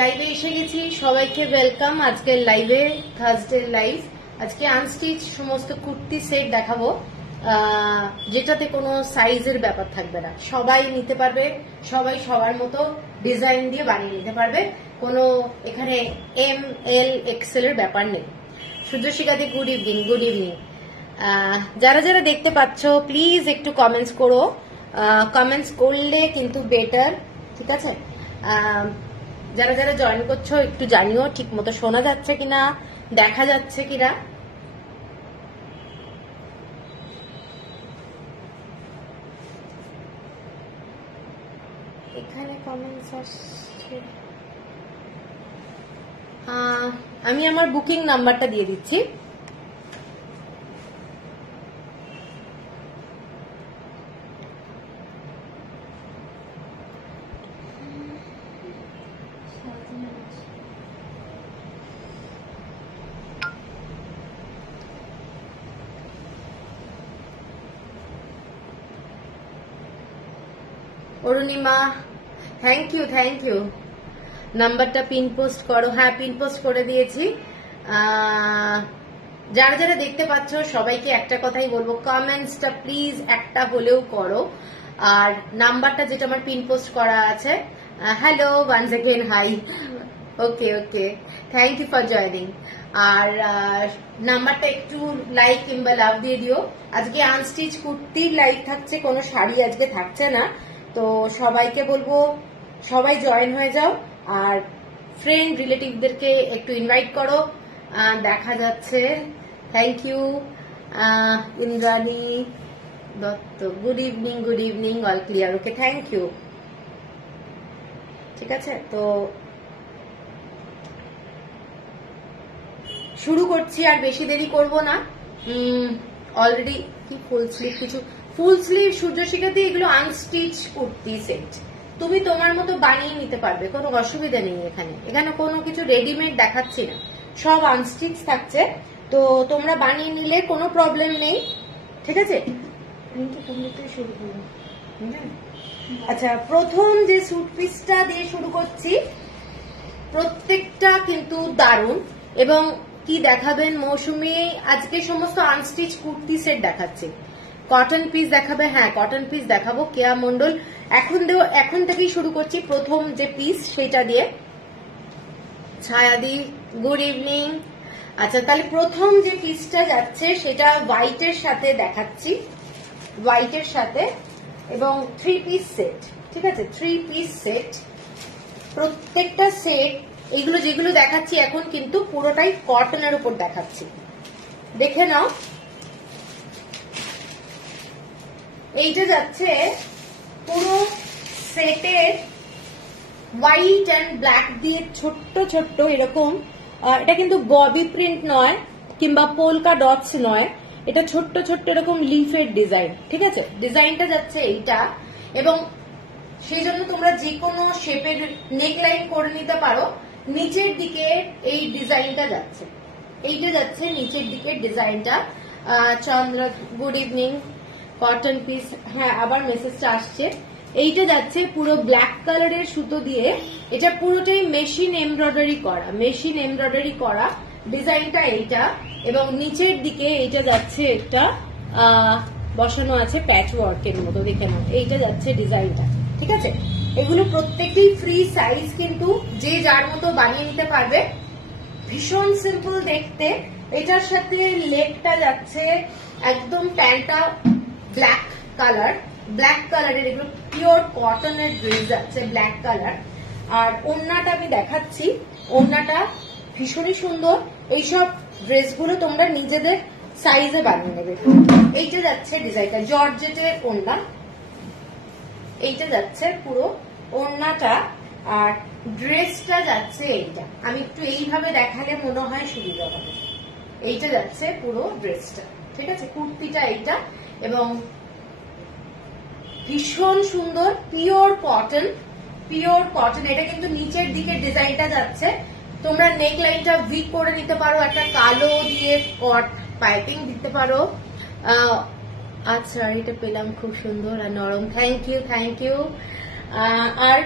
লাইভে এসে গেছি, সবাইকে ওয়েলকাম। আজকের লাইভে থার্সডে লাইভ। আজকে আনস্টিচ সমস্ত কুর্তি সেট দেখাবো, যেটাতে কোনো সাইজের ব্যাপার থাকবে না, সবাই নিতে পারবে, সবাই সবার মতো ডিজাইন দিয়ে বানিয়ে নিতে পারবে। কোনো এখানে এম এল এক্সেল এর ব্যাপার নেই। সূর্যশিখাদি গুড ইভিনিং। Good evening. যারা যারা দেখতে পাচ্ছ প্লিজ একটু কমেন্টস করো, কমেন্টস করলে কিন্তু বেটার, ঠিক আছে? যারা যারা জয়েন করছো একটু জানিও ঠিক মতো শোনা যাচ্ছে কিনা, দেখা যাচ্ছে কিনা। এখানে কমেন্টস আসছে। আমি আমার বুকিং নাম্বারটা দিয়ে দিচ্ছি। Arunima, thank you thank you. নাম্বারটা পিন পোস্ট করো। হ্যাঁ, পিন পোস্ট করে দিয়েছি। যারা যারা দেখতে পাচ্ছ সবাইকে একটা কথাই বলবো, কমেন্টসটা প্লিজ একটা হলেও করো। আর নাম্বারটা যেটা আমার পিন পোস্ট করা আছে, hello once again, hi. Okay okay, thank you for joining. আর নাম্বারটা একটু লাইক কিংবা লাভ দিয়ে দিও। আজকে আনস্টিচ কুর্তির লাইভ থাকছে, কোনো শাড়ি আজকে থাকছে না। তো সবাইকে বলবো সবাই জয়েন হয়ে যাও, আর ফ্রেন্ড রিলেটিভদেরকে একটু ইনভাইট করো। দেখা যাচ্ছে, thank you. Indrani Dutta, good evening. Good evening, all clear, okay, thank you. ঠিক আছে, তো শুরু করছি, আর বেশি দেরি করব না। অলরেডি কি ফুল স্লিভ, কিছু ফুল স্লিভ সূর্যশিখাতে, এগুলো আনস্টিচ কুর্তি সেট, তুমি তোমার মতো বানিয়ে নিতে পারবে, কোনো অসুবিধা নেই। এখানে কোনো কিছু রেডিমেড দেখাচ্ছি না, সব আনস্টিচ থাকছে, তো তোমরা বানিয়ে নিলে কোনো প্রবলেম নেই, ঠিক আছে? শুরু করবো। আচ্ছা, প্রথম যে স্যুট পিসটা দিয়ে শুরু করছি, প্রত্যেকটা কিন্তু দারুণ। এবং কি দেখাবেন মৌসুমী? আজকে সমস্ত আনস্টিচ কুর্তি সেট দেখাচ্ছে। কটন পিস দেখাবে? হ্যাঁ, কটন পিস দেখাবো। কেয়া মন্ডল, এখন থেকেই শুরু করছি প্রথম যে পিস সেটা দিয়ে। ছায়াদি, গুড ইভিনিং। আচ্ছা, তাহলে প্রথম যে পিসটা যাচ্ছে সেটা হোয়াইটের সাথে দেখাচ্ছি, হোয়াইটের সাথে, এবং 3 পিস সেট, ঠিক আছে? 3 পিস সেট, প্রত্যেকটা সেট, এগুলো যেগুলো দেখাচ্ছি এখন কিন্তু পুরোটাই কটনের উপর দেখাচ্ছি, দেখে নাও। এইটা যাচ্ছে পুরো সেটের হোয়াইট অ্যান্ড ব্ল্যাক দিয়ে ছোট্ট ছোট্ট এরকম, এটা কিন্তু ববি প্রিন্ট নয় কিংবা পোলকা ডটস নয়, এটা ছোট্ট ছোট্ট এরকম লিফের ডিজাইন, ঠিক আছে? ডিজাইনটা যাচ্ছে এইটা, এবং সেই জন্য তোমরা যে কোনো শেপের নেকলাইন করে নিতে পারো। নিচের দিকে এই ডিজাইনটা যাচ্ছে, এইটা যাচ্ছে নিচের দিকে ডিজাইনটা। চন্দ্র, গুড ইভিনিং। কটন পিস, হ্যাঁ, আবার মেসেজটা আসছে। এইটা যাচ্ছে পুরো ব্ল্যাক কালারের সুতো দিয়ে, এটা পুরোটাই মেশিন এমব্রয়ডারি করা, মেশিন এমব্রয়ডারি করা ডিজাইনটা এইটা। এবং নিচের দিকে এইটা যাচ্ছে একটা বসানো আছে প্যাচ ওয়ার্কের মতো, দেখে নাও, এইটা যাচ্ছে ডিজাইনটা, ঠিক আছে? এগুলো প্রত্যেকটাই ফ্রি সাইজ, কিন্তু যে যার মতো বানিয়ে নিতে পারবে। ভীষণ সিম্পল দেখতে। এটার সাথে লেগটা যাচ্ছে একদম, প্যান্টটা ব্ল্যাক কালার, ব্ল্যাক কালারের, এগুলো পিওর কটনের ড্রেস যাচ্ছে, ব্ল্যাক কালার। আর ওড়নাটা আমি দেখাচ্ছি, ওড়নাটা ভীষণই সুন্দর। এইসব ড্রেসগুলো তোমরা নিজেদের সাইজে বানিয়ে নেবে। এইটা যাচ্ছে ডিজাইনটা, জর্জেটের ওড়না, এইটা যাচ্ছে পুরো ওড়নাটা। আর ড্রেসটা যাচ্ছে এইটা, আমি একটু এইভাবে দেখালে মনে হয় সুবিধা হবে। এইটা যাচ্ছে পুরো ড্রেসটা, ঠিক আছে? কুর্তিটা এইটা, এবং ভীষণ সুন্দর, পিওর কটন, পিওর কটন। এটা কিন্তু নিচের দিকে ডিজাইনটা যাচ্ছে, তোমরা নেক লাইনটা ভি করে নিতে পারো, একটা কালো দিয়ে কট পাইপিং দিতে পারো। আচ্ছা, এটা পেলাম, খুব সুন্দর আর নরম, থ্যাংক ইউ থ্যাংক ইউ। আর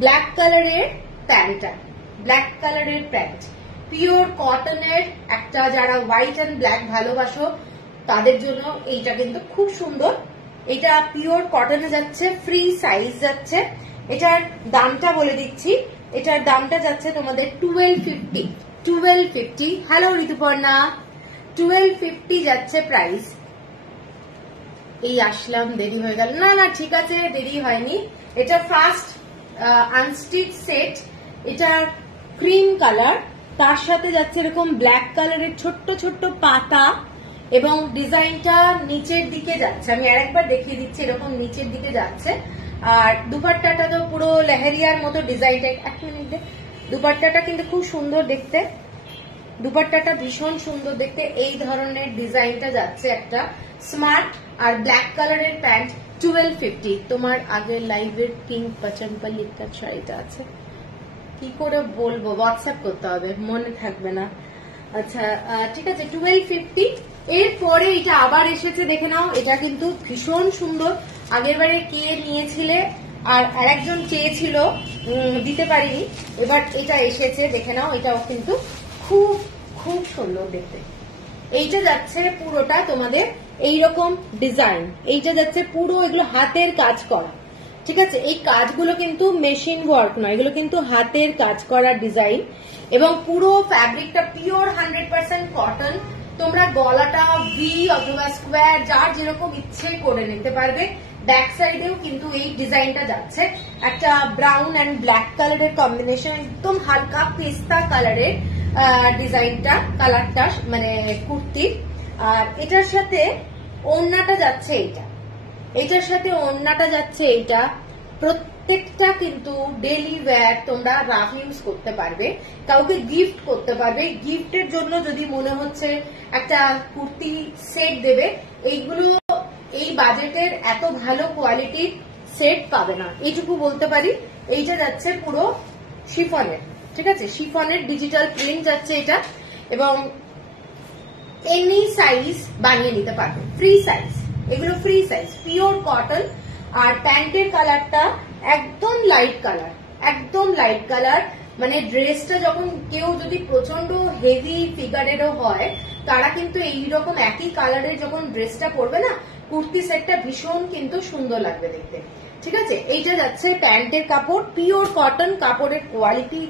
ব্ল্যাক কালারের প্যান্টটা, ব্ল্যাক কালারের প্যান্ট, পিওর কটনের একটা, যারা হোয়াইট অ্যান্ড ব্ল্যাক ভালোবাসো তাদের জন্য এইটা কিন্তু খুব সুন্দর। এটা পিওর কটনে যাচ্ছে, ফ্রি সাইজ যাচ্ছে। এটার দামটা বলে দিচ্ছি, এটার দামটা যাচ্ছে তোমাদের 1250। 1250। হ্যালো ঋতুপর্ণা, 1250 যাচ্ছে প্রাইস। এই আসলাম, দেরি হয়ে গেল। না না ঠিক আছে, দেরি হয়নি। এটা ফার্স্ট আনস্টিচ সেট, এটা ক্রিম কালার, তার সাথে যাচ্ছে এরকম ব্ল্যাক কালারের ছোট্ট ছোট্ট পাতা এবং ডিজাইনটা নিচের দিকে যাচ্ছে। আমি আরেকবার দেখিয়ে দিচ্ছি, এরকম নিচের দিকে যাচ্ছে। আর দুপাট্টাটা তো পুরো লেহেরিয়ার মতো ডিজাইনটা। এক মিনিটে, দুপাট্টাটা কিন্তু খুব সুন্দর দেখতে, দুপাট্টাটা ভীষণ সুন্দর দেখতে। এই ধরনের ডিজাইনটা যাচ্ছে একটা স্মার্ট, আর ব্ল্যাক কালারের প্যান্ট 1250। তোমার আগের লাইভের পিঙ্ক পচম্পা লিপটার শাড়িটা আছে, কি করে বলবো, হোয়াটসঅ্যাপ করতে হবে, মনে থাকবে না। আচ্ছা ঠিক আছে, 1250। এরপরে এটা আবার এসেছে, দেখে নাও। এটা কিন্তু ভীষণ সুন্দর। আগের বারে কে নিয়েছিলে আর আরেকজন চেয়েছিল, দিতে পারিনি, এবার এটা এসেছে, দেখে নাও। এটাও কিন্তু খুব খুব সুন্দর দেখতে। এইটা যাচ্ছে পুরোটা তোমাদের এইরকম ডিজাইন, এইটা যাচ্ছে পুরো, এগুলো হাতের কাজ করা, ঠিক আছে। এই কাজগুলো কিন্তু মেশিন ওয়ার্ক নয়, এগুলো কিন্তু হাতের কাজ করা ডিজাইন, এবং পুরো ফ্যাব্রিকটা পিওর 100% কটন। তোমরা গলাটা ভি অথবা স্কোয়ার যার যেরকম ইচ্ছে করে নিতে পারবে। ব্যাক সাইডেও কিন্তু এই ডিজাইনটা যাচ্ছে, একটা ব্রাউন অ্যান্ড ব্ল্যাক কালারের কম্বিনেশন, একদম হালকা পেস্তা কালারের ডিজাইনটা, কালারটা মানে কুর্তির। আর এটার সাথে ওড়নাটা যাচ্ছে এইটা, এইটার সাথে ওড়নাটা যাচ্ছে এইটা। প্রত্যেকটা কিন্তু ডেইলি ওয়্যার, তোমরা রাফ ইউজ করতে পারবে, কাউকে গিফট করতে পারবে। গিফটের জন্য যদি মনে হচ্ছে একটা কুর্তি সেট দেবে, এইগুলো এই বাজেটের এত ভালো কোয়ালিটির সেট পাবে না, এইটুকু বলতে পারি। এইটা যাচ্ছে পুরো শিফনের, ঠিক আছে, শিফনের ডিজিটাল প্রিন্ট যাচ্ছে এটা, এবং এনি সাইজ বানিয়ে নিতে পারবে, ফ্রি সাইজ, এগুলো ফ্রি সাইজ, পিওর কটন। আর প্যান্টের কালারটা একদম লাইট কালার, একদম লাইট কালার। মানে ড্রেসটা যখন কেউ যদি প্রচন্ড হেভি ফিগারেরও হয়, তারা কিন্তু এইরকম একই কালারের যখন ড্রেসটা পরবে না, কুর্তি সেটটা ভীষণ কিন্তু সুন্দর লাগবে দেখতে, ঠিক আছে। এইটা যাচ্ছে প্যান্টের কাপড়, পিওর কটন, কাপড়ের কোয়ালিটি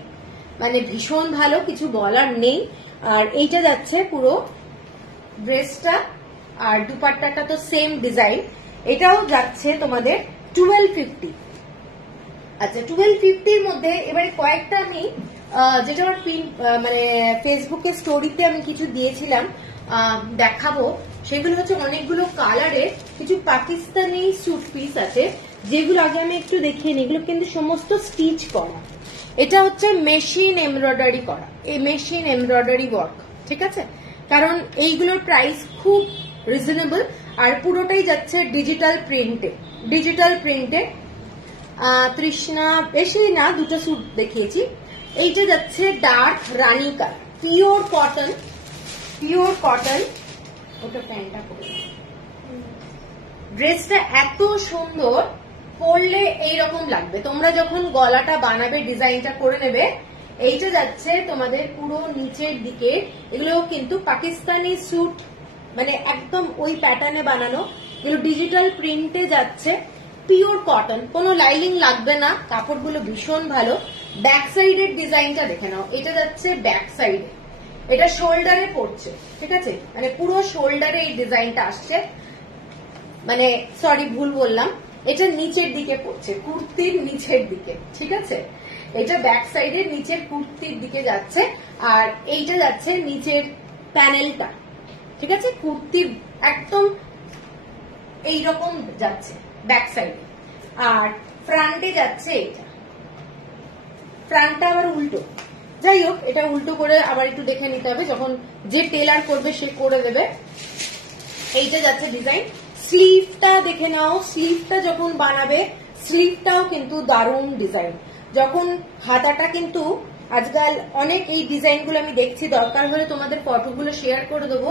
মানে ভীষণ ভালো, কিছু বলার নেই। আর এইটা যাচ্ছে পুরো ড্রেসটা, আর দুপাট্টাটা তো সেম ডিজাইন। এটাও যাচ্ছে তোমাদের 1250। আচ্ছা, 1250 মধ্যে এবারে কয়েকটা আমি যেটা আমার মানে ফেসবুকে স্টোরিতে আমি কিছু দিয়েছিলাম, দেখাবো। সেগুলো হচ্ছে অনেকগুলো কালারের কিছু পাকিস্তানি স্যুট পিস আছে, যেগুলো আগে আমি একটু দেখিয়ে নিই। এগুলো কিন্তু সমস্ত স্টিচ করা, এটা হচ্ছে মেশিন এমব্রয়ডারি করা, এই মেশিন এমব্রয়ডারি ওয়ার্ক, ঠিক আছে। কারণ এইগুলোর প্রাইস খুব রিজনেবল, আর পুরোটাই যাচ্ছে ডিজিটাল প্রিন্টে, ডিজিটাল প্রিন্টে। তৃষ্ণা বেশি না, দুটো স্যুট দেখিয়েছি। এইটা যাচ্ছে ডার্ক রানী colour, pure cotton, pure cotton. ওটা প্যান্টটা করে, ড্রেসটা এত সুন্দর, পরলে এইরকম লাগবে। তোমরা যখন গলাটা বানাবে, ডিজাইনটা করে নেবে। এইটা যাচ্ছে তোমাদের পুরো নিচের দিকে, এগুলো কিন্তু পাকিস্তানি স্যুট, মানে একদম ওই প্যাটার্নে বানানো, এগুলো ডিজিটাল প্রিন্টে যাচ্ছে, পিওর কটন, কোনো লাইলিং লাগবে না, কাপড়গুলো ভীষণ ভালো। ব্যাক সাইডের ডিজাইনটা দেখে নাও, এটা যাচ্ছে ব্যাক সাইডে, এটা শোল্ডারে পড়ছে, ঠিক আছে, মানে পুরো শোল্ডারে এই ডিজাইনটা আসছে, মানে সরি ভুল বললাম, এটা নিচের দিকে পড়ছে, কুর্তির নিচের দিকে, ঠিক আছে। এটা ব্যাক সাইডের নিচের কুর্তির দিকে যাচ্ছে, আর এইটা যাচ্ছে নিচের প্যানেলটা, ঠিক আছে, কুর্তির একদম এইরকম যাচ্ছে ব্যাক সাইডে। আর ফ্রন্টে যাচ্ছে এটা, ফ্রন্টটা আবার উল্টো, যাই হোক এটা উল্টো করে আবার একটু দেখে নিতে হবে, যখন যে টেলার করবে সে করে দেবে। এইটা যাচ্ছে ডিজাইন। স্লিভটা দেখে নাও, স্লিভটা যখন বানাবে, স্লিভটাও কিন্তু দারুণ ডিজাইন। যখন হাতাটা কিন্তু আজকাল অনেক এই ডিজাইনগুলো আমি দেখছি, দরকার হলে তোমাদের ফটোগুলো শেয়ার করে দেবো।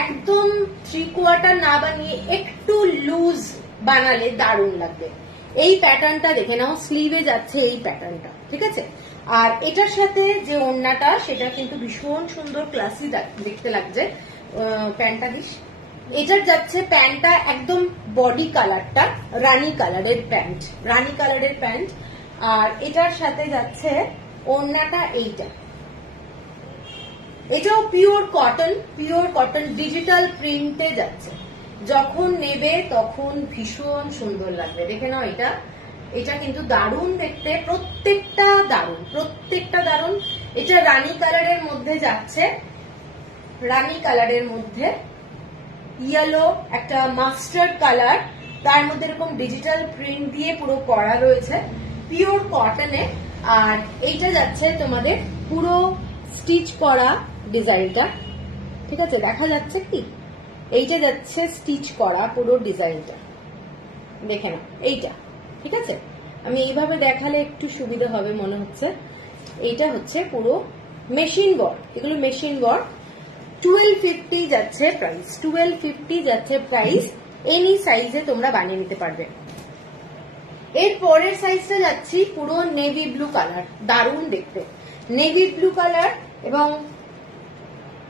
একদম 3/4 না বানিয়ে একটু লুজ বানালে দারুণ লাগবে। এই প্যাটার্নটা দেখে নাও, স্লিভে যাচ্ছে এই প্যাটার্নটা, ঠিক আছে। আর এটার সাথে যে ওড়নাটা সেটা কিন্তু ভীষণ সুন্দর ক্লাসি দেখতে লাগছে। প্যান্টটা দিস। এটার যাচ্ছে প্যান্টটা একদম বডি কালারটা রানী কালারের প্যান্ট, রানী কালারের প্যান্ট। আর এটার সাথে যাচ্ছে ওড়নাটা এইটা, এটাও পিওর কটন ডিজিটাল প্রিন্টে যাচ্ছে। যখন নেবে তখন ভীষণ সুন্দর লাগবে। দেখে নাও এটা, এটা কিন্তু দারুণ দেখতে, প্রত্যেকটা দারুণ। এটা রানী কালারের মধ্যে যাচ্ছে, রানী কালারের মধ্যে ইয়েলো একটা মাস্টার্ড কালার, তার মধ্যে এরকম ডিজিটাল প্রিন্ট দিয়ে পুরো করা রয়েছে পিওর কটনে। আর এইটা যাচ্ছে তোমাদের পুরো স্টিচ করা ডিজাইনটা, ঠিক আছে, দেখা যাচ্ছে কি? এইটা যাচ্ছে স্টিচ করা পুরো ডিজাইনটা, দেখে না এইটা, ঠিক আছে। আমি এইভাবে দেখালে একটু সুবিধা হবে মনে হচ্ছে। এইটা হচ্ছে পুরো মেশিন ওয়ার্ক, এগুলো মেশিন ওয়ার্ক। 1250 যাচ্ছে প্রাইস, 1250 যাচ্ছে প্রাইস। এনি সাইজে তোমরা বানিয়ে নিতে পারবে। এর পরের সাইজটা যাচ্ছি পুরো নেভি ব্লু কালার, দারুণ দেখতে নেভি ব্লু কালার। এবং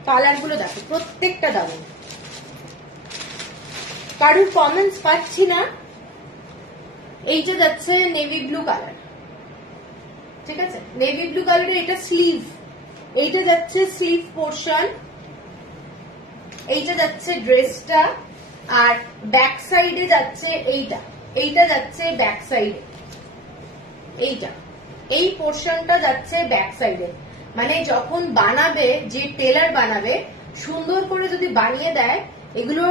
কালার গুলো দেখো প্রত্যেকটা দারুণ। কারুর কমেন্টস পাচ্ছি না। এইটা যাচ্ছে নেভি ব্লু কালার, ঠিক আছে, নেভি ব্লু কালারের এটা স্লিভ, এইটা যাচ্ছে স্লিভ পোর্শন, এইটা যাচ্ছে ড্রেসটা। আর ব্যাক সাইডে যাচ্ছে এইটা, এইটা যাচ্ছে ব্যাক সাইডে, এইটা এই পোর্শনটা যাচ্ছে ব্যাক সাইডে। মানে যখন বানাবে, যে টেলার বানাবে সুন্দর করে যদি বানিয়ে দেয় এগুলো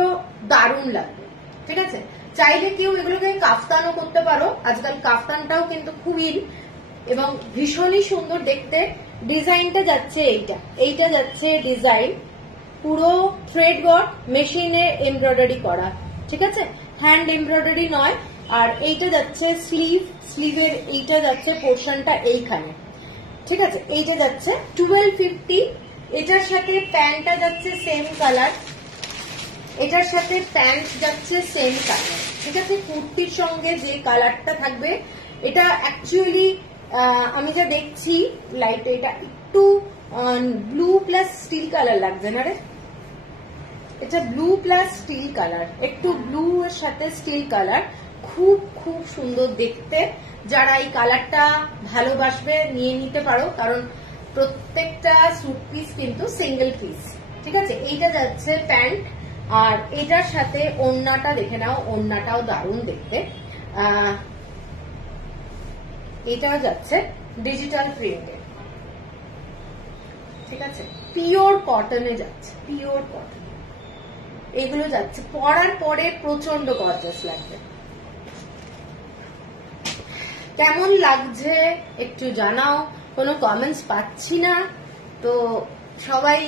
দারুণ লাগবে, ঠিক আছে। চাইলে কেউ এগুলোকে কাফতানও করতে পারো, আজকাল কাফতানটাও কিন্তু খুবই এবং ভীষণই সুন্দর দেখতে। ডিজাইনটা যাচ্ছে এইটা, এইটা যাচ্ছে ডিজাইন পুরো থ্রেড ওয়ার্ক, মেশিনে এমব্রয়ডারি করা, ঠিক আছে, হ্যান্ড এমব্রয়ডারি নয়। আর এইটা যাচ্ছে স্লিভ, স্লিভের এইটা যাচ্ছে পোর্শনটা এইখানে, ঠিক আছে। এইটা যাচ্ছে 1250। এটার সাথে প্যান্টটা যাচ্ছে সেম কালার, এটার সাথে প্যান্ট যাচ্ছে সেম কালার, ঠিক আছে। কুর্তির সঙ্গে যে কালারটা থাকবে এটা অ্যাকচুয়ালি আমি যা দেখছি লাইটে এটা একটু ব্লু প্লাস স্টিল কালার লাগছে না রে? এটা ব্লু প্লাস স্টিল কালার, একটু ব্লু এর সাথে স্টিল কালার, খুব খুব সুন্দর দেখতে। যারা এই কালারটা ভালোবাসবে নিয়ে নিতে পারো, কারণ প্রত্যেকটা স্যুট পিস কিন্তু সিঙ্গেল পিস, ঠিক আছে। এইটা যাচ্ছে প্যান্ট। আর এটার সাথে ওড়নাটা দেখে নাও, ওড়নাটাও দারুণ দেখতে। এটাও যাচ্ছে ডিজিটাল প্রিন্টে, ঠিক আছে, পিওর কটনে যাচ্ছে, পিওর কটন। এগুলো যাচ্ছে পরার পরে প্রচন্ড গর্জাস লাগবে। কেমন লাগছে একটু জানাও, কোনো কমেন্টস পাচ্ছি না তো সবাই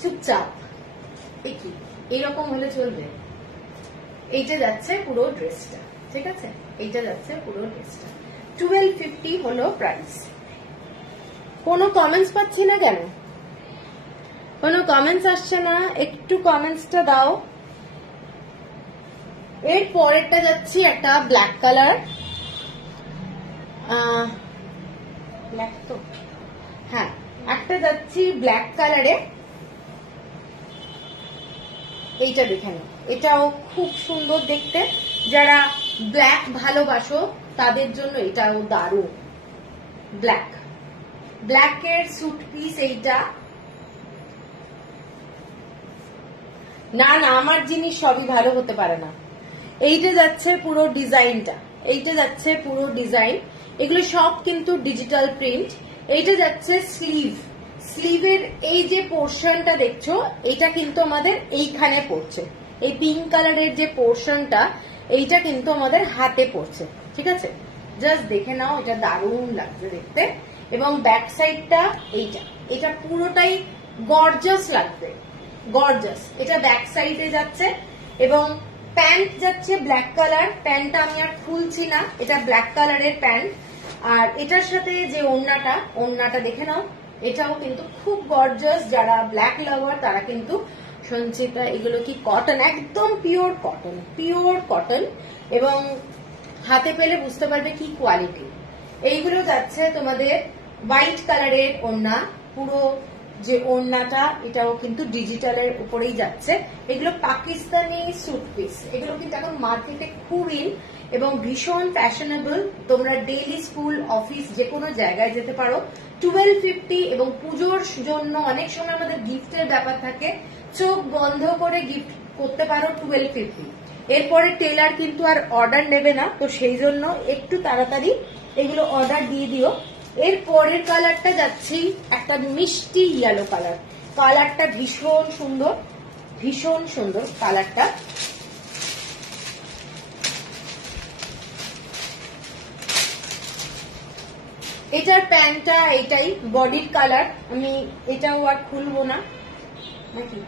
চুপচাপ। কি এইরকম হলে চলবে? এইটা যাচ্ছে পুরো ড্রেসটা, ঠিক আছে, এইটা যাচ্ছে পুরো ড্রেসটা। 1250 হলো প্রাইস। কোনো কমেন্টস পাচ্ছি না কেন? কোনো কমেন্টস আসছে না, একটু কমেন্টসটা দাও। এর পরেরটা যাচ্ছি একটা ব্ল্যাক কালার, ব্ল্যাক তো হ্যাঁ, একটা যাচ্ছি ব্ল্যাক কালারে। এইটা দেখে নাও, এটাও খুব সুন্দর দেখতে। যারা ব্ল্যাক ভালোবাসো তাদের জন্য এটাও দারুণ। ব্ল্যাক, ব্ল্যাকের স্যুট পিস এইটা। না না, আমার জিনিস সবই ভালো হতে পারে না। এইটা যাচ্ছে পুরো ডিজাইনটা, এইটা যাচ্ছে পুরো ডিজাইন। এগুলো সব কিন্তু ডিজিটাল প্রিন্ট। এইটা যাচ্ছে স্লিভ, স্লিভের এই যে পোর্শনটা দেখছো এটা কিন্তু আমাদের এইখানে পড়ছে, এই পিঙ্ক কালারের যে পোর্শনটা এইটা কিন্তু আমাদের হাতে পড়ছে, ঠিক আছে। জাস্ট দেখে নাও, এটা দারুণ লাগছে দেখতে। এবং ব্যাক সাইডটা এইটা, এটা পুরোটাই গর্জাস লাগবে, গর্জাস। এটা ব্যাক সাইডে যাচ্ছে এবং প্যান্ট যাচ্ছে ব্ল্যাক কালার। প্যান্টটা আমি আর খুলছি না, এটা ব্ল্যাক কালারের প্যান্ট। আর এটার সাথে যে ওড়নাটা, ওড়নাটা দেখে নাও, এটাও কিন্তু খুব গর্জাস। যারা ব্ল্যাক লাভার তারা কিন্তু সঞ্চিতা, এগুলো কি কটন, একদম পিওর কটন, পিওর কটন। এবং হাতে পেলে বুঝতে পারবে কি কোয়ালিটি। এইগুলো যাচ্ছে তোমাদের হোয়াইট কালারের ওড়না, পুরো যে ওড়নাটা এটাও কিন্তু ডিজিটালের উপরেই যাচ্ছে। এগুলো পাকিস্তানি স্যুট পিস, এগুলো কিন্তু এখন মার্কেটে খুব ইন এবং ভীষণ ফ্যাশনেবল। তোমরা ডেইলি স্কুল অফিস যে কোনো জায়গায় যেতে পারো। 1250 এবং পুজোর জন্য অনেক সময় আমাদের গিফটের ব্যাপার থাকে, চোখ বন্ধ করে গিফট করতে পারো 1250। এরপরে টেলার কিন্তু আর অর্ডার নেবে না, তো সেই জন্য একটু তাড়াতাড়ি এগুলো অর্ডার দিয়ে দিও। এর পরের কালারটা যাচ্ছি একটা মিষ্টি ইয়েলো কালার। কালারটা ভীষণ সুন্দর, ভীষণ সুন্দর কালারটা। এটার প্যান্টটা এটাই, বডির কালার। আমি এটাও আর খুলবো না নাকি।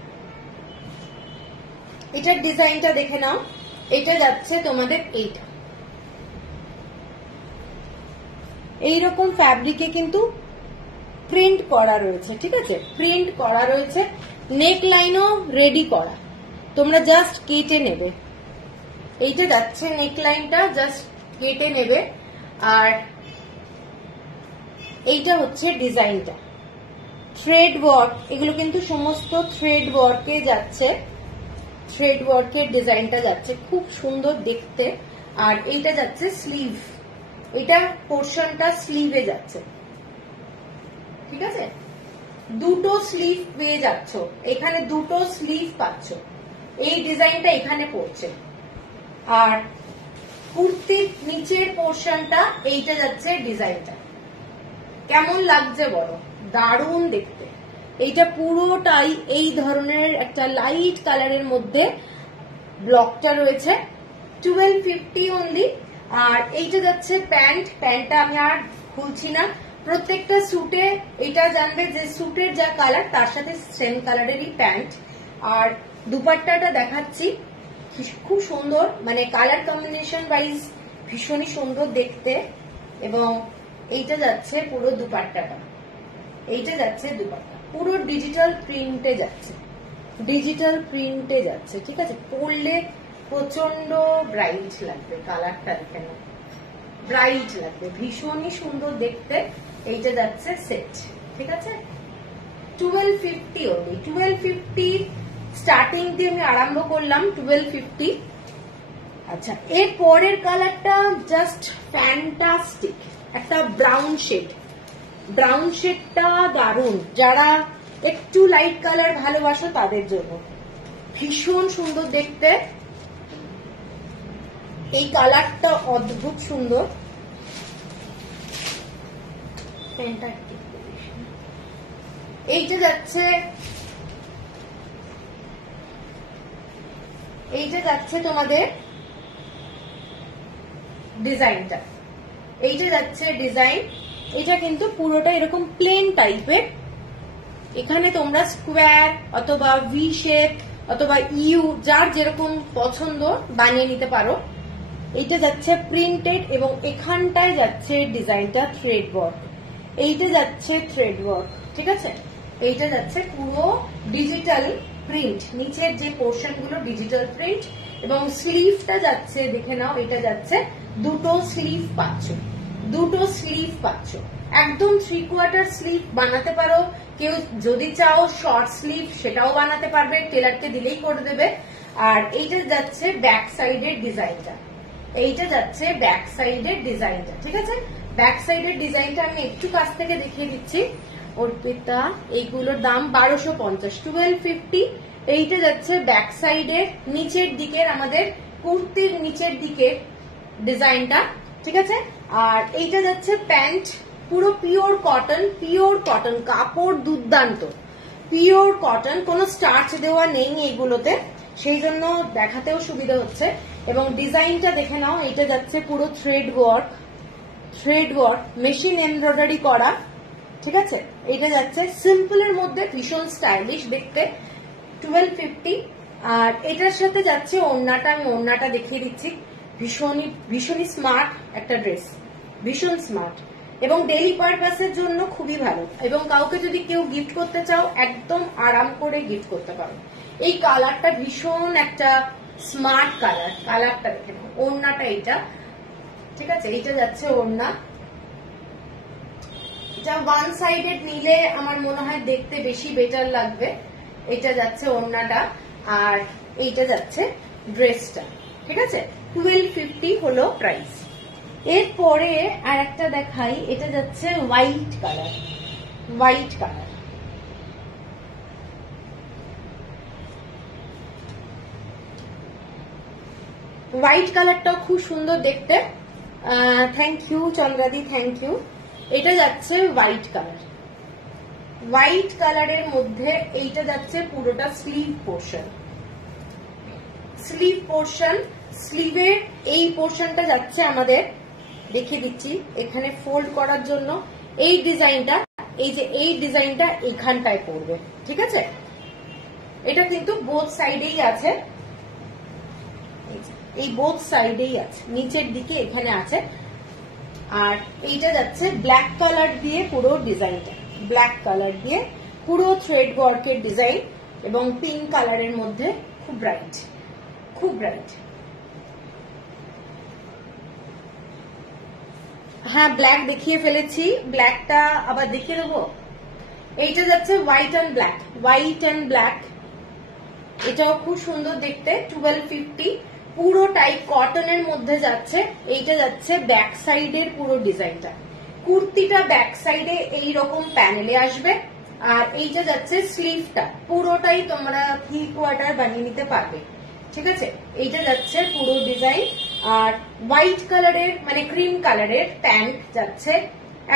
এটার ডিজাইনটা দেখে নাও। এটা যাচ্ছে তোমাদের এইটা, এইরকম ফ্যাব্রিকে কিন্তু প্রিন্ট করা রয়েছে, ঠিক আছে, প্রিন্ট করা রয়েছে। নেক লাইনও রেডি করা, তোমরা জাস্ট কেটে নেবে। এইটা যাচ্ছে নেক লাইনটা, জাস্ট কেটে নেবে। আর এইটা হচ্ছে ডিজাইনটা, থ্রেড ওয়ার্ক, এগুলো কিন্তু সমস্ত থ্রেড ওয়ার্কে যাচ্ছে, থ্রেড ওয়ার্কের ডিজাইনটা যাচ্ছে, খুব সুন্দর দেখতে। আর এইটা যাচ্ছে স্লিভ, এটা পোর্শনটা স্লিভে যাচ্ছে, ঠিক আছে। দুটো স্লিভ পেয়ে যাচ্ছ, এখানে দুটো স্লিভ পাচ্ছ, এই ডিজাইনটা এখানে পড়ছে। আর কুর্তির নিচের পোর্শনটা এইটা যাচ্ছে ডিজাইনটা। কেমন লাগছে বলো? দারুণ দেখতে। এইটা পুরোটাই এই ধরনের একটা লাইট কালারের মধ্যে ব্লকটা রয়েছে, 1250 অনলি। আর এইটা যাচ্ছে প্যান্ট, প্যান্টটা আমি আর খুলছি না। প্রত্যেকটা স্যুটে এটা জানবে যে স্যুটের যা কালার তার সাথে সেম কালারেরই প্যান্ট। আর দুপাট্টাটা দেখাচ্ছি, খুব সুন্দর, মানে কালার কম্বিনেশন ওয়াইজ ভীষণই সুন্দর দেখতে। এবং এইটা যাচ্ছে পুরো দুপাট্টাটা, এইটা যাচ্ছে দুপাট্টা, পুরো ডিজিটাল প্রিন্টে যাচ্ছে, ডিজিটাল প্রিন্টে যাচ্ছে, ঠিক আছে। পরলে প্রচন্ড ব্রাইট লাগবে, কালারটা দেখে না, ব্রাইট লাগবে, ভীষণই সুন্দর দেখতে। এইটা যাচ্ছে সেট, ঠিক আছে। 1250 অনলি, 1250 স্টার্টিং দিয়ে আমি আরম্ভ করলাম 1250। আচ্ছা, এর পরের কালারটা জাস্ট ফ্যান্টাস্টিক, একটা ব্রাউন শেড। ব্রাউন শেডটা দারুণ, যারা একটু লাইট কালার ভালোবাসো তাদের জন্য ভীষণ সুন্দর দেখতে। এই কালারটা অদ্ভুত সুন্দর। এইটা যাচ্ছে, এইটা যাচ্ছে তোমাদের ডিজাইনটা, এইটা যাচ্ছে ডিজাইন। এটা কিন্তু পুরোটা এরকম প্লেন টাইপের, এখানে তোমরা স্কোয়ার অথবা ভি শেপ অথবা ইউ যার যেরকম পছন্দ বানিয়ে নিতে পারো। এইটা যাচ্ছে প্রিন্টেড এবং এখানটায় যাচ্ছে ডিজাইনটা থ্রেড ওয়ার্ক, এইটা যাচ্ছে থ্রেড ওয়ার্ক, ঠিক আছে। এইটা যাচ্ছে পুরো ডিজিটাল প্রিন্ট, নিচের যে পোর্শন গুলো ডিজিটাল প্রিন্ট। এবং স্লিভটা যাচ্ছে দেখে নাও, এটা যাচ্ছে দুটো স্লিভ পাচ্ছ, দুটো স্লিভ পাচ্ছ, একদম 3/4 স্লিভ বানাতে পারো। কেউ যদি চাও শর্ট স্লিভ সেটাও বানাতে পারবে, টেলারকে দিলেই করে দেবে। আর এইটা যাচ্ছে ব্যাক সাইডের ডিজাইনটা, এইটা যাচ্ছে ব্যাক সাইডের ডিজাইনটা, ঠিক আছে। ব্যাক সাইডের ডিজাইনটা আমি একটু কাছ থেকে দেখিয়ে দিচ্ছি। অর্পিতা, এইগুলোর দাম 1250, 1250। এইটা যাচ্ছে ব্যাক সাইডের নিচের দিকের, আমাদের কুর্তির নিচের দিকের ডিজাইনটা, ঠিক আছে। আর এইটা যাচ্ছে প্যান্ট, পুরো পিওর কটন, পিওর কটন, কাপড় দুর্দান্ত, পিওর কটন, কোনো স্টার্চ দেওয়া নেই এইগুলোতে, সেই জন্য দেখাতেও সুবিধা হচ্ছে। এবং ডিজাইনটা দেখে নাও, এটা যাচ্ছে পুরো thread work, thread work machine embroidery করা, ঠিক আছে। এটা যাচ্ছে সিম্পলের মধ্যে ভীষণ স্টাইলিশ দেখতে, 1250। আর এটার সাথে যাচ্ছে ওড়নাটা, আমি ওড়নাটা দেখিয়ে দিচ্ছি। ভীষণই ভীষণই স্মার্ট একটা ড্রেস, ভীষণ স্মার্ট এবং ডেইলি পারপাসের জন্য খুবই ভালো। এবং কাউকে যদি কেউ গিফট করতে চাও একদম আরাম করে গিফট করতে পারো। এই কালারটা ভীষণ একটা স্মার্ট কালার, কালারটা দেখে নাও। ওড়নাটা এইটা, ঠিক আছে, এইটা যাচ্ছে ওড়না, এটা ওয়ান সাইডেড নিলে আমার মনে হয় দেখতে বেশি বেটার লাগবে। এটা যাচ্ছে ওড়নাটা আর এইটা যাচ্ছে ড্রেসটা, ঠিক আছে। 1250 হলো প্রাইস। এরপরে আর একটা দেখাই, এটা যাচ্ছে হোয়াইট কালার। হোয়াইট কালার, হোয়াইট কালারটাও খুব সুন্দর দেখতে। থ্যাংক ইউ চন্দ্রাদি, থ্যাংক ইউ। এটা যাচ্ছে হোয়াইট কালার। হোয়াইট কালারের মধ্যে এইটা যাচ্ছে পুরোটা স্লিভ পোর্শন। স্লিভ পোর্শন, স্লিভের এই পোর্শনটা যাচ্ছে আমাদের, দেখিয়ে দিচ্ছি, এখানে ফোল্ড করার জন্য এই ডিজাইনটা, এই যে এই ডিজাইনটা এখানটায় পড়বে, ঠিক আছে। এটা কিন্তু বোথ সাইডেই আছে, এই বোথ সাইডেই আছে, নিচের দিকে এখানে আছে। আর এইটা যাচ্ছে ব্ল্যাক কালার দিয়ে পুরো ডিজাইনটা, ব্ল্যাক কালার দিয়ে পুরো থ্রেড ওয়ার্কের ডিজাইন এবং পিঙ্ক কালারের মধ্যে খুব ব্রাইট, খুব ব্রাইট। হ্যাঁ ব্ল্যাক দেখিয়ে ফেলেছি, ব্ল্যাকটা আবার দেখিয়ে দেবো। এইটা যাচ্ছে white and black, white and black, এটাও খুব সুন্দর দেখতে। 1250, পুরোটাই কটনের মধ্যে যাচ্ছে। এইটা যাচ্ছে ব্যাক সাইডের পুরো ডিজাইনটা, কুর্তিটা ব্যাক সাইডে এইরকম প্যানেলে আসবে। আর এইটা যাচ্ছে স্লিভটা, পুরোটাই তোমরা 3 কোয়ার্টার বানিয়ে নিতে পারবে, ঠিক আছে। এইটা যাচ্ছে পুরো ডিজাইন। আর হোয়াইট কালারের মানে ক্রিম কালারের প্যান্ট যাচ্ছে,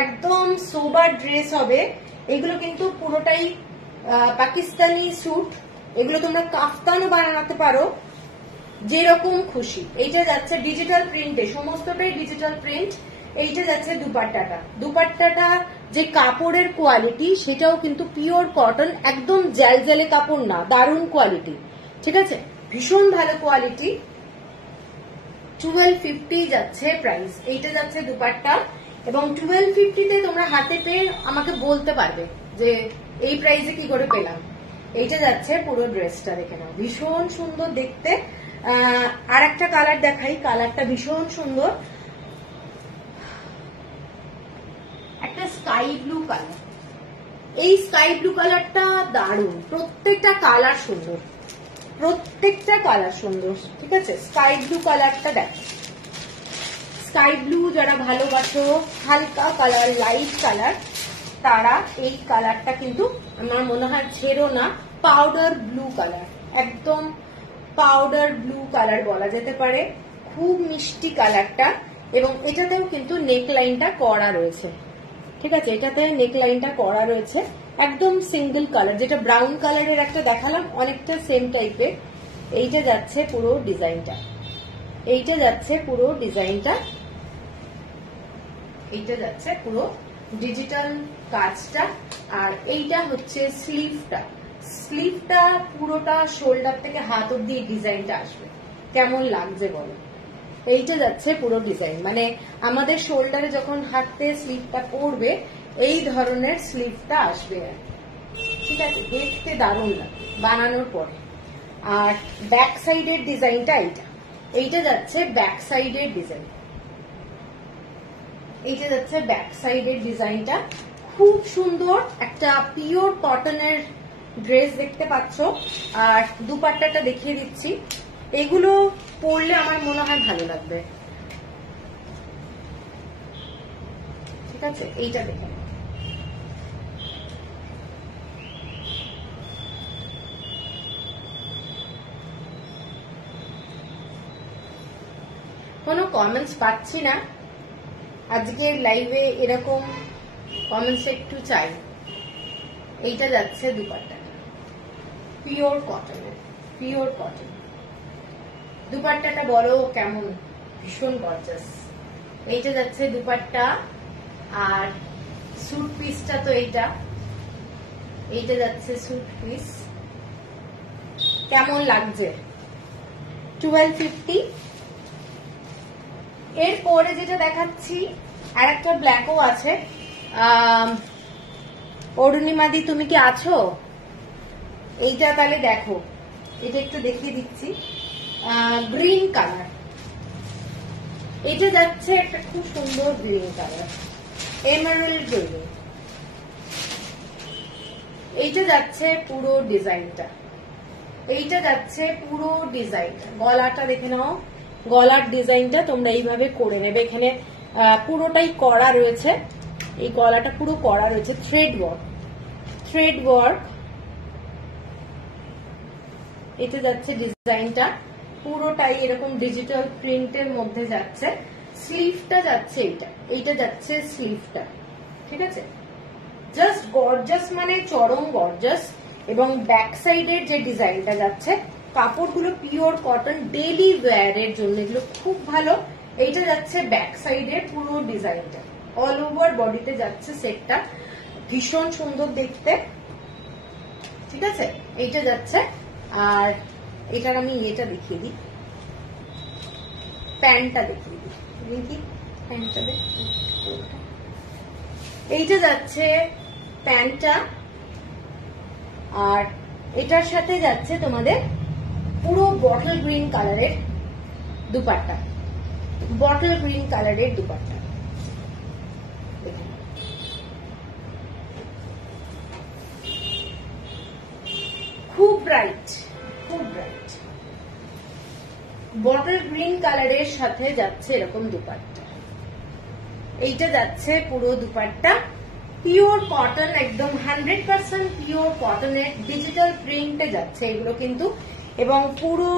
একদম সোবার ড্রেস হবে। এগুলো কিন্তু পুরোটাই পাকিস্তানি স্যুট, এগুলো তোমরা কাফতানও বানাতে পারো যেরকম খুশি। এইটা যাচ্ছে ডিজিটাল প্রিন্টে, সমস্তটাই ডিজিটাল প্রিন্ট। এইটা যাচ্ছে দুপাট্টাটা, দুপাট্টাটা যে কাপড়ের কোয়ালিটি সেটাও কিন্তু পিওর কটন, একদম জ্যালজ্যালে কাপড় না, দারুণ কোয়ালিটি, ঠিক আছে, ভীষণ ভালো কোয়ালিটি। 1250 যাচ্ছে প্রাইস। এইটা যাচ্ছে দুপাট্টা এবং 1250 তে তোমরা হাতে পেয়ে আমাকে বলতে পারবে যে এই প্রাইসে কি করে পেলাম। এইটা যাচ্ছে পুরো ড্রেসটা, দেখে নাও, ভীষণ সুন্দর দেখতে। আর একটা কালার দেখাই, কালারটা ভীষণ সুন্দর, একটা স্কাই ব্লু কালার। এই স্কাই ব্লু কালারটা দারুণ, প্রত্যেকটা কালার সুন্দর, প্রত্যেকটা কালার সুন্দর, ঠিক আছে। স্কাই ব্লু কালারটা দেখ, স্কাই ব্লু যারা ভালোবাসো, হালকা কালার, লাইট কালার, তারা এই কালারটা কিন্তু আমার মনে হয় ছেড়ো না। পাউডার ব্লু কালার, একদম পাউডার ব্লু কালার বলা যেতে পারে, খুব মিষ্টি কালারটা। এবং এটাতেও কিন্তু নেক লাইনটা করা রয়েছে, ঠিক আছে, এটাতে নেক লাইনটা করা রয়েছে, একদম সিঙ্গেল কালার, যেটা ব্রাউন কালারের একটা দেখালাম অনেকটা সেম টাইপের। এইটা যাচ্ছে পুরো ডিজাইনটা, এইটা যাচ্ছে পুরো ডিজাইনটা, এইটা যাচ্ছে পুরো ডিজিটাল কাজটা। আর এইটা হচ্ছে স্লিভটা, স্লিভটা পুরোটা শোল্ডার থেকে হাত অব্দি এই ডিজাইনটা আসবে, কেমন লাগছে বলো। এইটা যাচ্ছে পুরো ডিজাইন, মানে আমাদের শোল্ডারে যখন হাতে স্লিভটা পড়বে এই ধরনের স্লিভটা আসবে, ঠিক আছে, দেখতে দারুণ লাগে বানানোর পরে। আর ব্যাক সাইডের ডিজাইনটা এইটা, এইটা যাচ্ছে ব্যাক সাইডের ডিজাইন, এইটা যাচ্ছে ব্যাক সাইডের ডিজাইনটা, খুব সুন্দর একটা পিওর কটনের ড্রেস দেখতে পাচ্ছ। আর দুপাট্টাটা দেখিয়ে দিচ্ছি, এগুলো পরলে আমার মনে হয় ভালো লাগবে, ঠিক আছে। এইটা দেখে কোনো কমেন্টস পাচ্ছি না আজকের লাইভে, এরকম কমেন্টস একটু চাই। এইটা যাচ্ছে দুপাট্টা, পিওর কটনের, পিওর কটন দুপাট্টাটা বলো কেমন, ভীষণ গর্জাস। এইটা যাচ্ছে দুপাট্টা আর স্যুট পিসটা তো এইটা, এইটা যাচ্ছে স্যুট পিস, কেমন লাগছে। 1250। এরপরে যেটা দেখাচ্ছি আর একটা ব্ল্যাকও আছে। অরুণিমাদি তুমি কি আছো? এইটা তাহলে দেখো, এটা একটু দেখিয়ে দিচ্ছি, গ্রিন কালার, এটা যাচ্ছে একটা খুব সুন্দর গ্রিন কালার, এমারেল্ড গ্রিন, এইটা যাচ্ছে পুরো ডিজাইনটা, এইটা যাচ্ছে পুরো ডিজাইনটা। গলাটা দেখে নাও, গলার ডিজাইনটা তোমরা এইভাবে করে নেবে। এখানে পুরোটাই করা রয়েছে, এই গলাটা পুরো করা রয়েছে থ্রেড ওয়ার্ক, থ্রেড ওয়ার্ক। এটা যাচ্ছে ডিজাইনটা পুরোটাই এরকম ডিজিটাল প্রিন্টের মধ্যে যাচ্ছে। স্লিভটা যাচ্ছে এইটা, এইটা যাচ্ছে স্লিভটা, ঠিক আছে। জাস্ট গর্জাস, মানে চরম গর্জাস। এবং ব্যাক সাইডের যে ডিজাইনটা যাচ্ছে, কাপড়গুলো পিওর কটন, ডেইলি ওয়্যার এর জন্য এগুলো খুব ভালো। এইটা যাচ্ছে ব্যাক সাইডের পুরো ডিজাইনটা, অল ওভার বডিতে যাচ্ছে সেটটা, ভীষণ সুন্দর দেখতে, ঠিক আছে। এইটা যাচ্ছে। আর এটার আমি এটা দেখিয়ে দিই, প্যান্টটা দেখিয়ে দিই, কি প্যান্টটা দেখ। এইটা যাচ্ছে প্যান্টটা, আর এটার সাথে যাচ্ছে তোমাদের পুরো বটল গ্রিন কালারের দুপাট্টা, বটল গ্রিন কালারের দুপাট্টা। খুব ব্রাইট, খুব ব্রাইট বটল গ্রিন কালারের সাথে যাচ্ছে এরকম দুপাট্টা। এইটা যাচ্ছে পুরো দুপাট্টা, পিওর কটন, একদম 100% পিওর কটনের ডিজিটাল প্রিন্টে যাচ্ছে এগুলো কিন্তু। এবং পুরো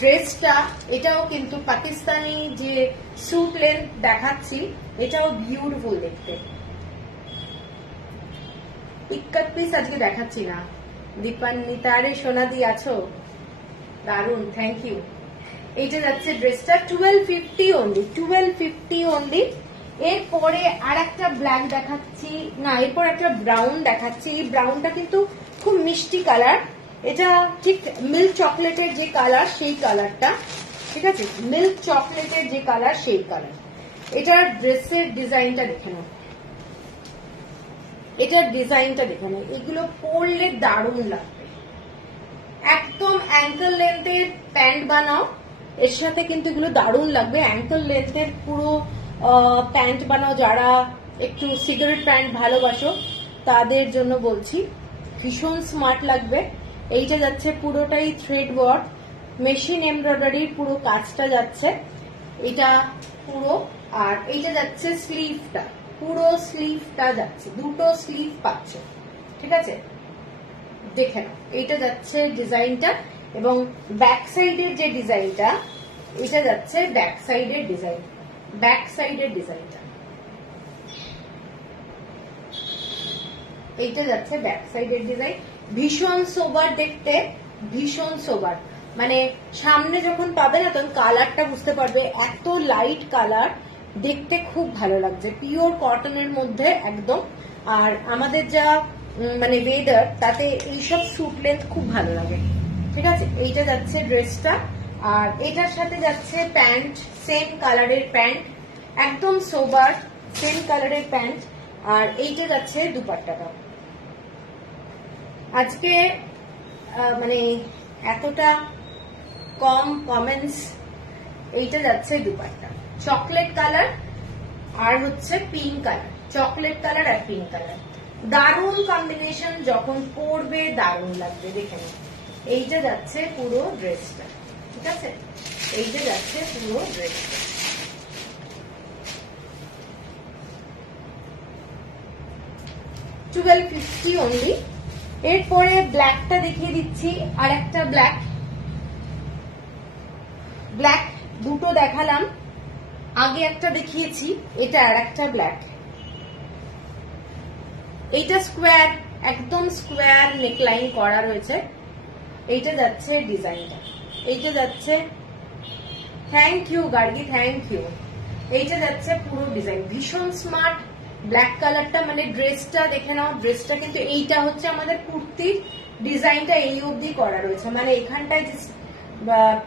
ড্রেসটা, এটাও কিন্তু পাকিস্তানি যে স্যুট লেন্থ দেখাচ্ছি, এটাও বিউটিফুল দেখতে। ইক্কাত পিস আজকে দেখাচ্ছি না। দীপান্বিতারে সোনাদি আছো, দারুন, থ্যাংক ইউ। এইটা যাচ্ছে ড্রেসটা 1250 অনলি, 1250 অনলি। এরপরে আর একটা ব্ল্যাক দেখাচ্ছি, না এরপর একটা ব্রাউন দেখাচ্ছি। এই ব্রাউনটা কিন্তু খুব মিষ্টি কালার, এটা ঠিক মিল্ক চকলেটের যে কালার সেই কালারটা, ঠিক আছে, মিল্ক চকলেটের যে কালার সেই কালার। এটার ড্রেসের ডিজাইনটা দেখে নাও, এটার ডিজাইনটা দেখে নাও, এগুলো পরলে দারুণ লাগবে। একদম অ্যাঙ্কেল লেন্থের প্যান্ট বানাও, এর সাথে কিন্তু এগুলো দারুণ লাগবে। অ্যাঙ্কেল লেন্থের পুরো প্যান্ট বানাও, যারা একটু সিগারেট প্যান্ট ভালোবাসো তাদের জন্য বলছি, ভীষণ স্মার্ট লাগবে। এইটা যাচ্ছে পুরোটাই থ্রেড ওয়ার্ক, মেশিন এমব্রয়ডারির পুরো কাজটা যাচ্ছে এটা পুরো। আর এইটা যাচ্ছে স্লিভটা, পুরো স্লিভটা যাচ্ছে, দুটো স্লিভ পাচ্ছ, ঠিক আছে, দেখে নাও। এইটা যাচ্ছে ডিজাইনটা। এবং ব্যাক সাইডের যে ডিজাইনটা, এটা যাচ্ছে ব্যাক সাইডের ডিজাইন, ব্যাক সাইডের ডিজাইনটা, এইটা যাচ্ছে ব্যাক সাইডের ডিজাইন। ভীষণ সোবার দেখতে, ভীষণ সোবার, মানে সামনে যখন পাবে না তখন কালারটা বুঝতে পারবে, এত লাইট কালার, দেখতে খুব ভালো লাগছে, পিওর কটনের মধ্যে একদম। আর আমাদের যা মানে ওয়েদার, তাতে এইসব স্যুট লেন্থ খুব ভালো লাগে, ঠিক আছে। এইটা যাচ্ছে ড্রেসটা, আর এটার সাথে যাচ্ছে প্যান্ট, সেম কালারের প্যান্ট, একদম সোবার সেম কালারের প্যান্ট। আর এইটা যাচ্ছে দুপাট্টাটা। আজকে মানে এতটা কম কমেন্টস। এইটা যাচ্ছে দুপাট্টা, চকলেট কালার আর হচ্ছে পিঙ্ক কালার, চকলেট কালার আর পিঙ্ক কালার, দারুণ কম্বিনেশন, যখন পরবে দারুণ লাগবে, দেখে নিন। এইটা যাচ্ছে পুরো ড্রেসটা, ঠিক আছে, এইটা যাচ্ছে পুরো ড্রেসটা। $1250 অনলি। এরপরে ব্ল্যাকটা দেখিয়ে দিচ্ছি, আর একটা ব্ল্যাক, ব্ল্যাক দুটো দেখালাম, আগে একটা দেখিয়েছি, এটা আর একটা ব্ল্যাক। এইটা স্কোয়ার, একদম স্কোয়ার নেকলাইন করা রয়েছে। এইটা যাচ্ছে ডিজাইনটা, এইটা যাচ্ছে, thank you Gargi, thank you. এইটা যাচ্ছে পুরো ডিজাইন, ভীষণ স্মার্ট। ব্ল্যাক কালারটা, মানে ড্রেসটা দেখে নাও, ড্রেসটা কিন্তু এইটা হচ্ছে আমাদের কুর্তির ডিজাইনটা এই অবধি করা রয়েছে, মানে এখানটায় যে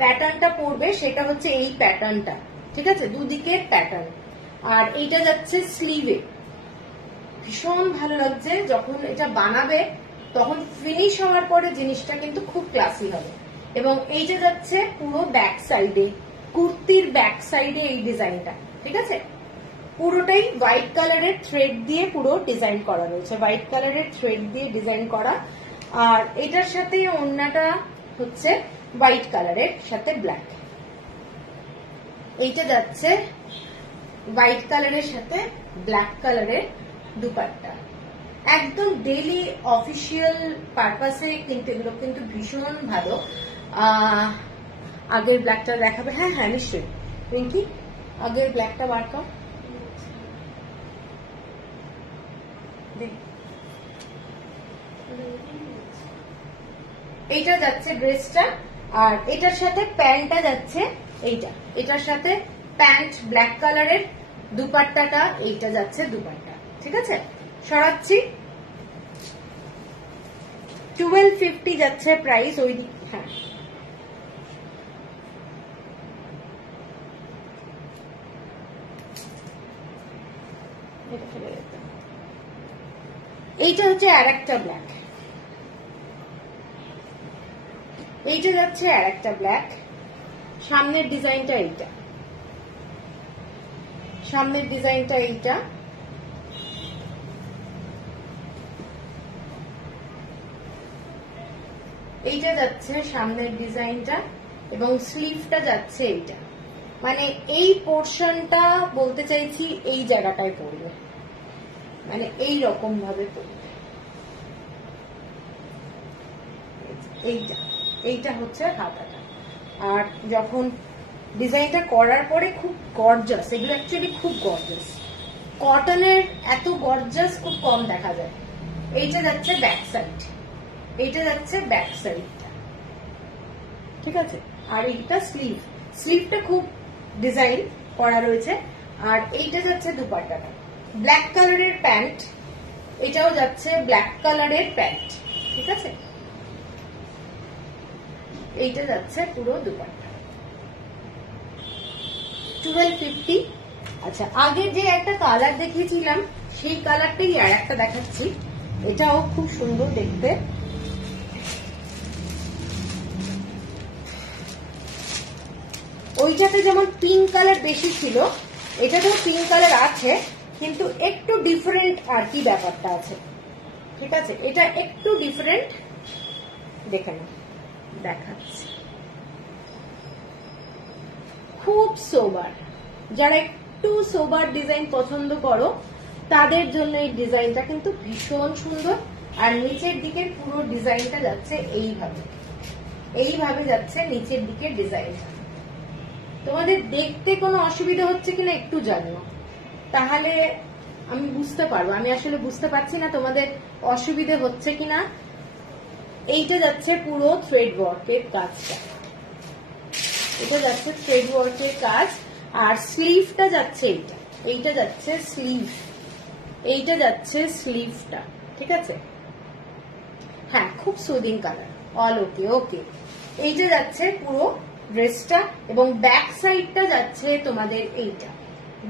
প্যাটার্নটা পড়বে সেটা হচ্ছে এই প্যাটার্নটা, ঠিক আছে, দুদিকের প্যাটার্ন। আর এইটা যাচ্ছে স্লিভে, ভীষণ ভালো লাগছে। যখন এটা বানাবে তখন ফিনিশ হওয়ার পরে জিনিসটা কিন্তু খুব ক্লাসি হবে। এবং এইটা যাচ্ছে পুরো ব্যাক সাইডে, কুর্তির ব্যাক সাইডে এই ডিজাইনটা, ঠিক আছে। পুরোটাই হোয়াইট কালারের থ্রেড দিয়ে পুরো ডিজাইন করা রয়েছে, হোয়াইট কালারের থ্রেড দিয়ে ডিজাইন করা। আর এটার সাথে ওড়নাটা হচ্ছে হোয়াইট কালারের সাথে ব্ল্যাক। এইটা যাচ্ছে হোয়াইট কালারের সাথে ব্ল্যাক কালারের দুপাট্টা। একদম ডেইলি অফিসিয়াল পারপাসে কিন্তু এগুলো কিন্তু ভীষণ ভালো। আগের ব্ল্যাকটা দেখাবে? হ্যাঁ হ্যাঁ নিশ্চয়ই। পিঙ্কি আগের ব্ল্যাকটা বার কর। এইটা যাচ্ছে ড্রেসটা, আর এটার সাথে প্যান্টটা যাচ্ছে এইটা, এটার সাথে প্যান্ট ব্ল্যাক কালারের, দুপাট্টাটা এইটা যাচ্ছে দুপাট্টা। ঠিক আছে, সরাচ্ছি। 1250 যাচ্ছে প্রাইস। ওই দিক, হ্যাঁ এইটা হচ্ছে আর একটা ব্ল্যাক, এইটা যাচ্ছে আর একটা ব্ল্যাক। সামনের ডিজাইনটা এইটা, সামনের ডিজাইনটা এইটা। এইটা যাচ্ছে সামনের ডিজাইনটা এবং স্লিভটা যাচ্ছে এইটা। মানে এই পোর্শনটা বলতে চাইছি এই জায়গাটায় পড়বে, মানে এই রকম ভাবে পড়বে। এইটা এইটা হচ্ছে হাতাটা। আর যখন ডিজাইনটা করার পরে খুব গর্জাস, এগুলো অ্যাকচুয়ালি খুব গর্জাস। কটনের এত গর্জাস খুব কম দেখা যায়। এইটা যাচ্ছে ব্যাক সাইড, এইটা যাচ্ছে ব্যাক সাইডটা। ঠিক আছে, আর এইটা স্লিভ, স্লিভটা খুব ডিজাইন করা রয়েছে। আর এইটা যাচ্ছে দুপাট্টাটা, ব্ল্যাক কালারের প্যান্ট, এটাও যাচ্ছে ব্ল্যাক কালারের প্যান্ট। ঠিক আছে, এইটা যাচ্ছে পুরো দুপাট্টা। 1250। আচ্ছা, আগে যে একটা কালার দেখিয়েছিলাম সেই কালারটাই আর একটা দেখাচ্ছি, এটাও খুব সুন্দর দেখতে। ওইটাতে যেমন পিঙ্ক কালার বেশি ছিল, এটাতেও পিঙ্ক কালার আছে, কিন্তু একটু ডিফারেন্ট আর কি ব্যাপারটা আছে। ঠিক আছে, এটা একটু ডিফারেন্ট, দেখে নাও, দেখাচ্ছি। খুব সোবার, যারা একটু সোবার ডিজাইন পছন্দ করো তাদের জন্য এই ডিজাইনটা কিন্তু ভীষণ সুন্দর। আর নিচের দিকের পুরো ডিজাইনটা যাচ্ছে এইভাবে, এইভাবে যাচ্ছে নিচের দিকের ডিজাইনটা। তোমাদের দেখতে কোনো অসুবিধা হচ্ছে কিনা একটু জানিও, তাহলে আমি বুঝতে পারবো। আমি আসলে বুঝতে পারছি না তোমাদের অসুবিধে হচ্ছে কিনা। এইটা যাচ্ছে পুরো থ্রেড ওয়ার্কের কাজটা, এটা যাচ্ছে থ্রেড ওয়ার্কের কাজ। আর স্লিভটা যাচ্ছে এইটা, এইটা যাচ্ছে স্লিভ, এইটা যাচ্ছে স্লিভটা। ঠিক আছে, হ্যাঁ খুব সুদিং কালার, অল ওকে ওকে। এইটা যাচ্ছে পুরো ড্রেসটা এবং ব্যাক সাইডটা যাচ্ছে তোমাদের এইটা।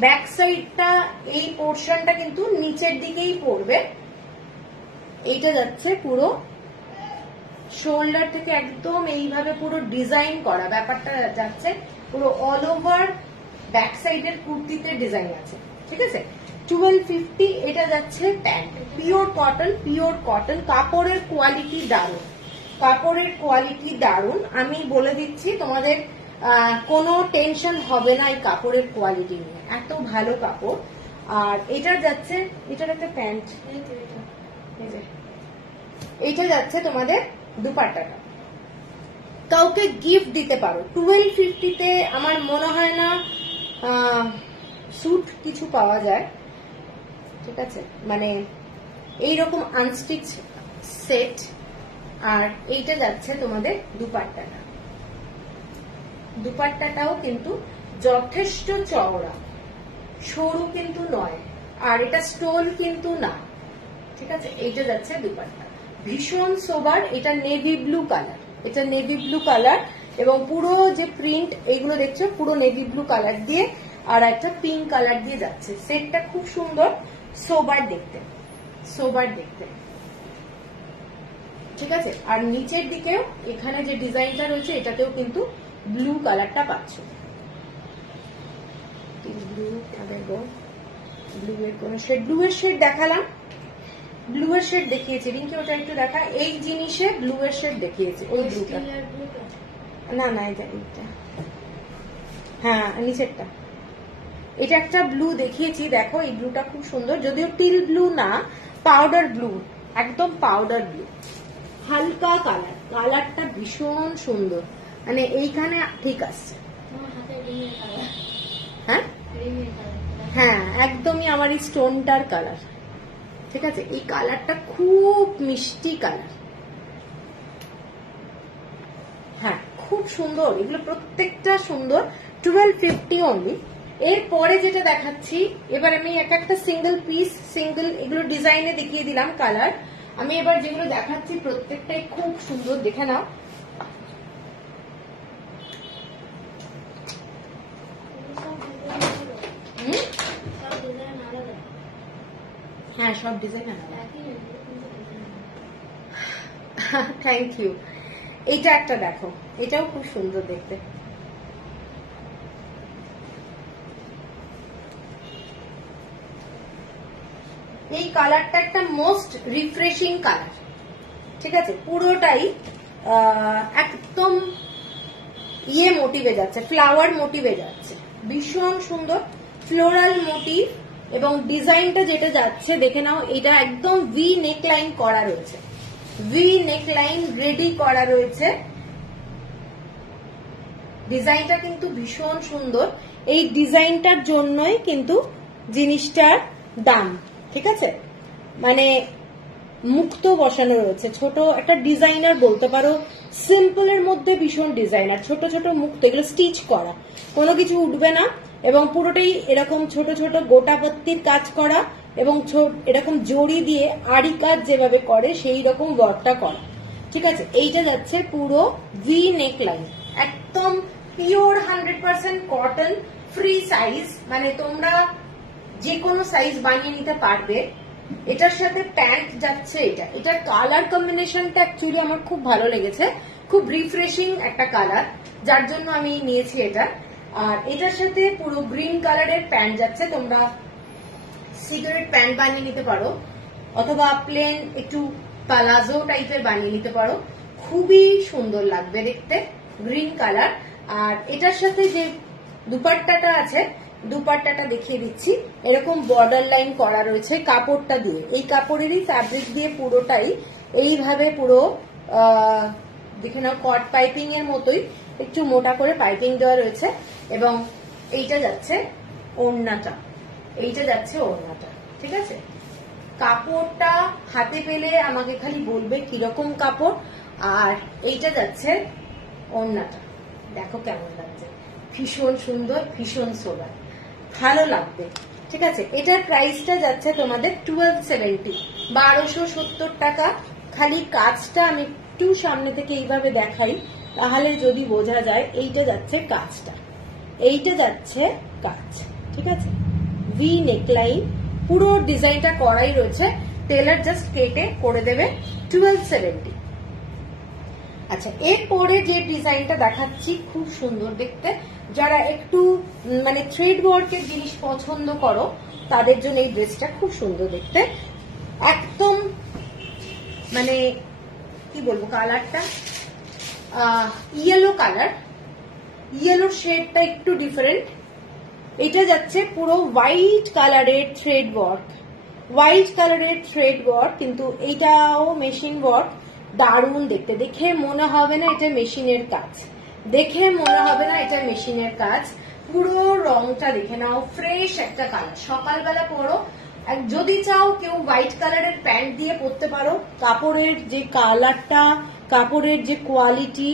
ব্যাক সাইডটা এই পোর্শনটা কিন্তু নিচের দিকেই পড়বে। এইটা যাচ্ছে পুরো শোল্ডার থেকে একদম এইভাবে পুরো ডিজাইন করা ব্যাপারটা যাচ্ছে পুরো অল ওভার ব্যাক সাইডের কুর্তিতে ডিজাইন আছে। ঠিক আছে, 1250। এটা যাচ্ছে pant, pure cotton, pure cotton. কাপড়ের কোয়ালিটি দারুণ, কাপড়ের কোয়ালিটি দারুণ। আমি বলে দিচ্ছি তোমাদের কোনো টেনশন হবে না এই কাপড়ের কোয়ালিটি নিয়ে, এত ভালো কাপড়। আর এটা যাচ্ছে, এটার একটা প্যান্ট, এইটা যাচ্ছে তোমাদের দুপাট্টাটা। কাউকে গিফট দিতে পারো। 1250-তে আমার মনে হয় না স্যুট কিছু পাওয়া যায়। ঠিক আছে, মানে এইরকম আনস্টিচ সেট। আর এইটা যাচ্ছে তোমাদের দুপাট্টাটা, দুপাট্টাটাও কিন্তু যথেষ্ট চওড়া, সরু কিন্তু নয়, আর এটা স্টোল কিন্তু না। ঠিক আছে, এইটা যাচ্ছে দুপাট্টা, ভীষণ সোবার। এটা নেভি ব্লু কালার, এটা নেভি ব্লু কালার এবং পুরো যে প্রিন্ট এইগুলো দেখছো পুরো নেভি ব্লু কালার দিয়ে আর একটা পিঙ্ক কালার দিয়ে যাচ্ছে। সেটটা খুব সুন্দর, সোবার দেখতে, সোবার দেখতে। ঠিক আছে, আর নিচের দিকেও এখানে যে ডিজাইনটা রয়েছে এটাতেও কিন্তু ব্লু কালারটা পাচ্ছ। ব্লু ব্লু এর কোন শেড, ব্লু এর শেড দেখালাম, ব্লু এর শেড দেখিয়েছি রিঙ্কি, ওটা একটু দেখা। এই জিনিসে ব্লু এর শেড দেখিয়েছি, ওই ব্লুটা না না এটা হ্যাঁ নিচেরটা, এটা একটা ব্লু দেখিয়েছি, দেখো এই ব্লুটা খুব সুন্দর, যদিও টিল ব্লু না, পাউডার ব্লু, একদম পাউডার ব্লু, হালকা কালার, কালারটা ভীষণ সুন্দর, মানে এইখানে ঠিক আসছে। হ্যাঁ হ্যাঁ একদমই আমার এই স্টোনটার কালার, ঠিক আছে, এই কালারটা খুব মিষ্টি কালার, হ্যাঁ খুব সুন্দর, এগুলো প্রত্যেকটা সুন্দর। 1250 অনলি। এরপরে যেটা দেখাচ্ছি, এবার আমি একটা সিঙ্গেল পিস, সিঙ্গেল এগুলো ডিজাইনে দেখিয়ে দিলাম কালার। আমি এবার যেগুলো দেখাচ্ছি প্রত্যেকটাই খুব সুন্দর, দেখে নাও। হ্যাঁ সব ডিজাইন আলাদা। Thank you. এইটা একটা দেখো, এটাও খুব সুন্দর দেখতে, এই কালারটা একটা মোস্ট রিফ্রেশিং কালার, ঠিক আছে, পুরোটাই একদম ইয়ে মোটিভে যাচ্ছে, ফ্লাওয়ার মোটিভে যাচ্ছে, ভীষণ সুন্দর ফ্লোরাল মোটিভ, এবং ডিজাইনটা যেটা যাচ্ছে দেখে নাও, এটা একদম ভি নেক লাইন করা রয়েছে, ভি নেক লাইন রেডি করা রয়েছে, ডিজাইনটা কিন্তু ভীষণ সুন্দর, এই ডিজাইনটার জন্যই কিন্তু জিনিসটার দাম, ঠিক আছে, মানে মুক্ত বসানো রয়েছে, ছোট একটা ডিজাইনার বলতে পারো, সিম্পলের মধ্যে ভীষণ ডিজাইনার, ছোট ছোট মুক্ত, এগুলো স্টিচ করা, কোনো কিছু উঠবে না, এবং পুরোটাই এরকম ছোট ছোট গোটাপত্তির কাজ করা, এবং এরকম জড়ি দিয়ে আড়ি কাজ যেভাবে করে সেই রকম ওয়ার্কটা করা, ঠিক আছে। এইটা যাচ্ছে পুরো ভি নেক লাইন, একদম পিওর 100% কটন, ফ্রি সাইজ, মানে তোমরা যে কোনো সাইজ বানিয়ে নিতে পারবে। এটার সাথে প্যান্ট যাচ্ছে, এটার কালার কম্বিনেশনটা অ্যাকচুয়ালি আমার খুব ভালো লেগেছে, খুব রিফ্রেশিং একটা কালার, যার জন্য আমি নিয়েছি এটা। আর এটার সাথে পুরো গ্রিন কালারের প্যান্ট যাচ্ছে, তোমরা সিগারেট প্যান্ট বানিয়ে নিতে পারো, অথবা প্লেন একটু পালাজো টাইপের বানিয়ে নিতে পারো, খুবই সুন্দর লাগবে দেখতে, গ্রিন কালার। আর এটার সাথে যে দুপাট্টাটা আছে, দুপাট্টাটা দেখিয়ে দিচ্ছি, এরকম বর্ডার লাইন করা রয়েছে কাপড়টা দিয়ে, এই কাপড়েরই ফ্যাব্রিক দিয়ে পুরোটাই এইভাবে পুরো দেখে নাও, কট পাইপিং এর মতোই একটু মোটা করে পাইপিং দেওয়া রয়েছে, এবং এইটা যাচ্ছে ওড়নাটা, এইটা যাচ্ছে ওড়নাটা, ঠিক আছে। কাপড়টা হাতে পেলে আমাকে খালি বলবে কিরকম কাপড়, আর এইটা যাচ্ছে ওড়নাটা, দেখো কেমন লাগছে, ভীষণ সুন্দর, ভীষণ সোবার, ভালো লাগবে, ঠিক আছে। এটার প্রাইসটা যাচ্ছে তোমাদের 1270, 1270 টাকা। খালি কাজটা আমি একটু সামনে থেকে এইভাবে দেখাই, তাহলে যদি বোঝা যায়, এইটা যাচ্ছে কাজটা, এইটা যাচ্ছে কাজ, ঠিক আছে, ভি নেকলাইন, পুরো ডিজাইনটা করাই রয়েছে, টেলার জাস্ট কেটে করে দেবে 1270। আচ্ছা, এরপরে যে ডিজাইনটা দেখাচ্ছি খুব সুন্দর দেখতে, যারা একটু মানে থ্রেড ওয়ার্কের জিনিস পছন্দ করো তাদের জন্য এই ড্রেসটা খুব সুন্দর দেখতে, একদম মানে কি বলবো, কালারটা ইয়েলো কালার, ইয়েলো শেডটা একটু ডিফারেন্ট। এটা যাচ্ছে পুরো হোয়াইট কালারের থ্রেড ওয়ার্ক, হোয়াইট কালারের থ্রেড ওয়ার্ক, কিন্তু এইটাও মেশিন ওয়ার্ক, দারুণ দেখতে, দেখে মনে হবে না এটা মেশিনের কাজ, দেখে মনে হবে না এটা মেশিনের কাজ। পুরো রংটা দেখে নাও, ফ্রেশ একটা কালার, সকালবেলা পরো, যদি চাও কেউ হোয়াইট কালারের প্যান্ট দিয়ে পরতে পারো, কাপড়ের যে কালারটা, কাপড়ের যে কোয়ালিটি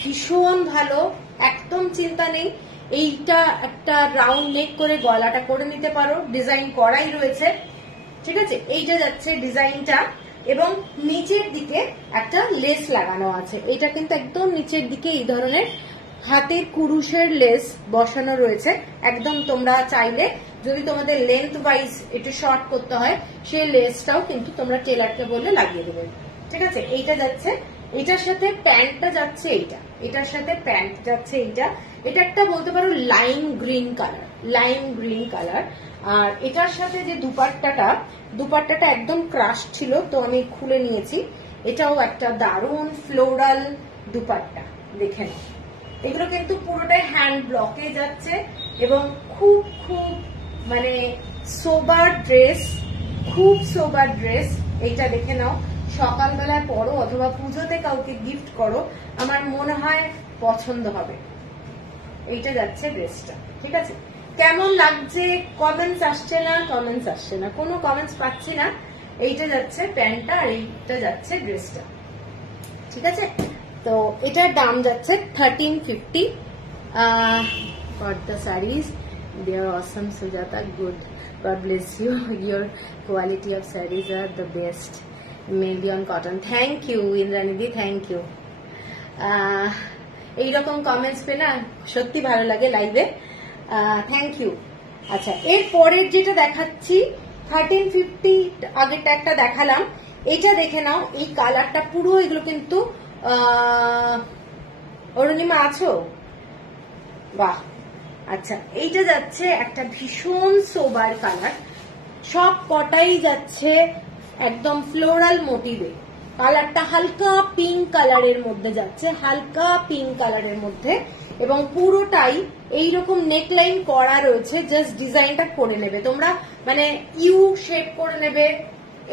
ভীষণ ভালো, একদম চিন্তা নেই। এইটা একটা রাউন্ড নেক করে গলাটা করে নিতে পারো, ডিজাইন করাই রয়েছে, ঠিক আছে। এইটা যাচ্ছে ডিজাইনটা, এবং নিচের দিকে একটা লেস লাগানো আছে, এটা কিন্তু একদম নিচের দিকে এই ধরনের হাতের কুরুশের লেস বসানো রয়েছে, একদম তোমরা চাইলে যদি তোমাদের লেন্থ ওয়াইজ একটু শর্ট করতে হয়, সেই লেসটাও কিন্তু তোমরা টেলারকে বললে লাগিয়ে দেবে, ঠিক আছে। এইটা যাচ্ছে, এটার সাথে প্যান্টটা যাচ্ছে এইটা, এটার সাথে প্যান্ট যাচ্ছে এইটা, এটা একটা বলতে পারো লাইম গ্রিন কালার। আর এটার সাথে যে দুপাট্টাটা একদম ক্রাশ ছিল, তো আমি খুলে নিয়েছি। এটাও একটা দারুণ ফ্লোরাল দুপাট্টা, দেখে নাও। এগুলো কিন্তু পুরোটাই হ্যান্ড ব্লকে যাচ্ছে এবং খুব খুব মানে সোবার ড্রেস, খুব সোবার ড্রেস। এইটা দেখে নাও, সকালবেলায় পরো অথবা পুজোতে কাউকে গিফট করো, আমার মনে হয় পছন্দ হবে। এইটা যাচ্ছে ড্রেসটা, ঠিক আছে? কেমন লাগছে? কমেন্টস আসছে না, কোনো কমেন্টস পাচ্ছি না। এইটা যাচ্ছে প্যান্টটা আর এইটা যাচ্ছে ড্রেসটা, ঠিক আছে? তো এটার দাম যাচ্ছে 1350। For the sarees, they are awesome, Sujata. Good. God bless you. Your quality of sarees are the best. Mainly on cotton. Thank you, Indranidhi. Thank you. এইরকম কমেন্টস পেলে সত্যি ভালো লাগে লাইভে। Thank you. আচ্ছা, এর পরের যেটা দেখাচ্ছি 1350, আগেরটা একটা দেখালাম, এটা দেখে নাও। এই কালারটা পুরো, এগুলো কিন্তু অরুণিমা আছো? বাহ, আচ্ছা। এইটা যাচ্ছে একটা ভীষণ সোবার কালার, সব কটাই যাচ্ছে একদম ফ্লোরাল মোটিভে। কালারটা হালকা পিঙ্ক কালারের মধ্যে যাচ্ছে, হালকা পিঙ্ক কালারের মধ্যে, এবং পুরোটাই এইরকম নেকলাইন করা রয়েছে। জাস্ট ডিজাইনটা করে নেবে তোমরা, মানে ইউ শেপ করে নেবে,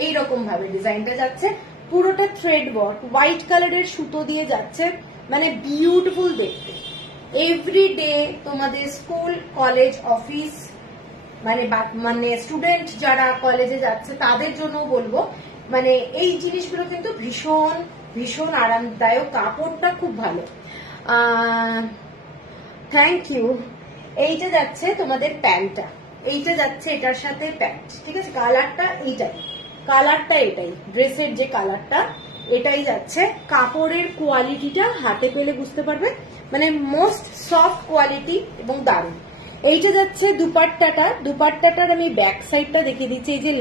এইরকম ভাবে ডিজাইনটা যাচ্ছে। পুরোটা থ্রেড ওয়ার্ক, হোয়াইট কালারের সুতো দিয়ে যাচ্ছে, মানে বিউটিফুল দেখতে। এভরিডে তোমাদের স্কুল, কলেজ, অফিস, মানে স্টুডেন্ট যারা কলেজে যাচ্ছে তাদের জন্য বলবো, মানে এই জিনিসগুলো কিন্তু ভীষণ ভীষণ আরামদায়ক, কাপড়টা খুব ভালো। Thank you. এইটা যাচ্ছে তোমাদের প্যান্টটা, এইটা যাচ্ছে এটার সাথে প্যান্ট, ঠিক আছে? কালারটা এটাই, ড্রেসের যে কালারটা এটাই যাচ্ছে। কাপড়ের কোয়ালিটিটা হাতে পেলে বুঝতে পারবে, মানে মোস্ট সফট কোয়ালিটি এবং দারুণ। এইটা যাচ্ছে দুপাট্টাটার আমি ব্যাক সাইডটা দেখিয়ে দিচ্ছি। এই যে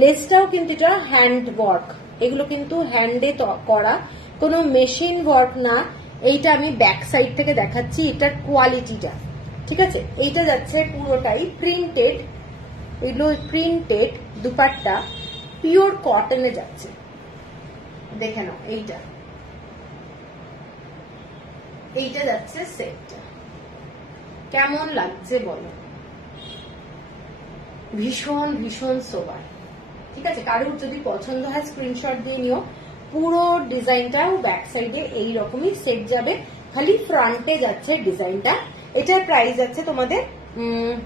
লেসটাও কিন্তু এটা হ্যান্ড ওয়ার্ক, এগুলো কিন্তু হ্যান্ডে করা, কোনো মেশিন ওয়ার্ক না। এইটা আমি ব্যাক সাইড থেকে দেখাচ্ছি এটার কোয়ালিটিটা, ঠিক আছে? এইটা যাচ্ছে পুরোটাই প্রিন্টেড, এগুলো প্রিন্টেড দুপাট্টা, পিওর কটনে যাচ্ছে, দেখে নাও। এইটা যাচ্ছে সেটটা, কেমন লাগছে বলো? ভীষণ ভীষণ সোবার, ঠিক আছে? কারোর যদি পছন্দ হয় স্ক্রিনশট দিয়ে নিও। পুরো ডিজাইনটাও ব্যাক সাইডে এইরকমই সেট যাবে, খালি ফ্রন্টে যাচ্ছে ডিজাইনটা। এটার প্রাইস আছে তোমাদের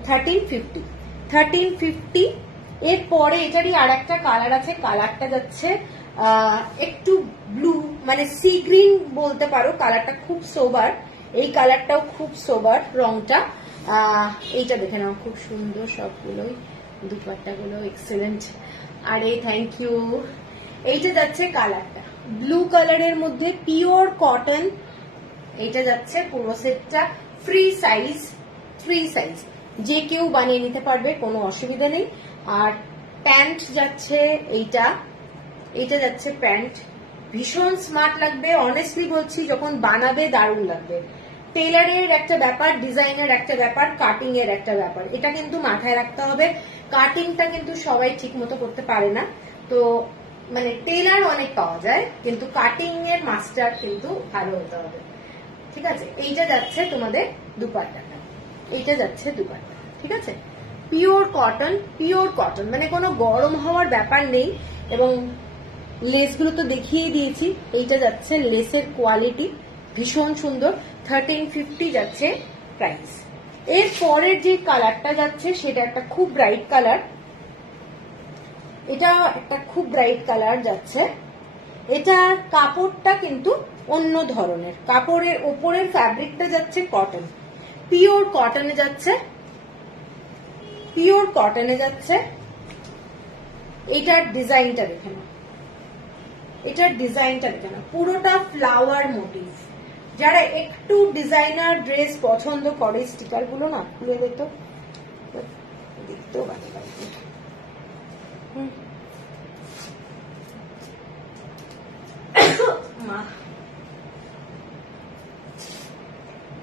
1350। এর পরে এটারই আর একটা কালার আছে, কালারটা যাচ্ছে একটু ব্লু, মানে সি গ্রিন বলতে পারো। কালারটা খুব সোবার, এই কালারটাও খুব সোবার রংটা। এইটা দেখে নাও, খুব সুন্দর সবগুলোই, দুপাট্টাগুলো এক্সেলেন্ট। আরে থ্যাংক ইউ। এইটা যাচ্ছে কালারটা ব্লু কালারের মধ্যে, পিওর কটন। এইটা যাচ্ছে পুরো সেটটা ফ্রি সাইজ, যে কেউ বানিয়ে নিতে পারবে, কোনো অসুবিধা নেই। আর প্যান্ট যাচ্ছে এইটা যাচ্ছে প্যান্ট, ভীষণ স্মার্ট লাগবে, অনেস্টলি বলছি। যখন বানাবে দারুণ লাগবে। টেলারের একটা ব্যাপার, ডিজাইনের একটা ব্যাপার, কাটিং এর একটা ব্যাপার, এটা কিন্তু মাথায় রাখতে হবে। কাটিংটা কিন্তু সবাই ঠিক মতো করতে পারে না, তো মানে টেলার অনেক পাওয়া যায়, কিন্তু কাটিং এর মাস্টার কিন্তু ভালো হতে হবে, ঠিক আছে? এইটা যাচ্ছে তোমাদের দুপাট্টাটা, এইটা যাচ্ছে দুপাট্টা, ঠিক আছে? পিওর কটন, মানে কোনো গরম হওয়ার ব্যাপার নেই। এবং লেসগুলো তো দেখিয়ে দিয়েছি। এইটা যাচ্ছে লেসের কোয়ালিটি ভীষণ সুন্দর। 1350 যাচ্ছে প্রাইস। এর পরের যে কালারটা যাচ্ছে সেটা একটা খুব ব্রাইট কালার, এটা একটা খুব ব্রাইট কালার যাচ্ছে। এটা কাপড়টা কিন্তু অন্য ধরনের, কাপড়ের ওপরের ফ্যাব্রিকটা যাচ্ছে কটন, পিওর কটনে যাচ্ছে। এটার ডিজাইনটা দেখে নাও, পুরোটা ফ্লাওয়ার মোটিভ। যারা একটু ডিজাইনার ড্রেস পছন্দ করে, স্টিকার গুলো না খুলে দেখতেও ভালো লাগবে।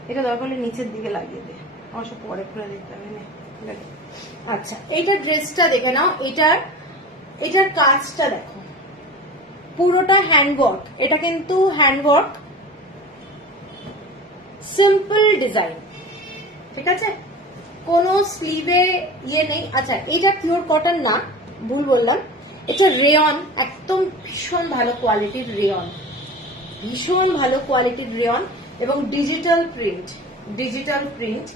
এটা দরকার হলে নিচের দিকে লাগিয়ে দে, অবশ্য পরে খুলে দেখতে হবে না। আচ্ছা, এইটা ড্রেসটা দেখে নাও। এটার কাজটা দেখো, পুরোটা হ্যান্ডওয়ার্ক। এটা কিন্তু হ্যান্ডওয়ার্ক, সিম্পল ডিজাইন, ঠিক আছে, কোনো স্লিভে ইয়ে নেই। আচ্ছা, এটা পিওর কটন না, ভুল বললাম, এটা রেয়ন, একদম ভীষণ ভালো কোয়ালিটির রেয়ন, ভীষণ ভালো কোয়ালিটির রেয়ন এবং ডিজিটাল প্রিন্ট।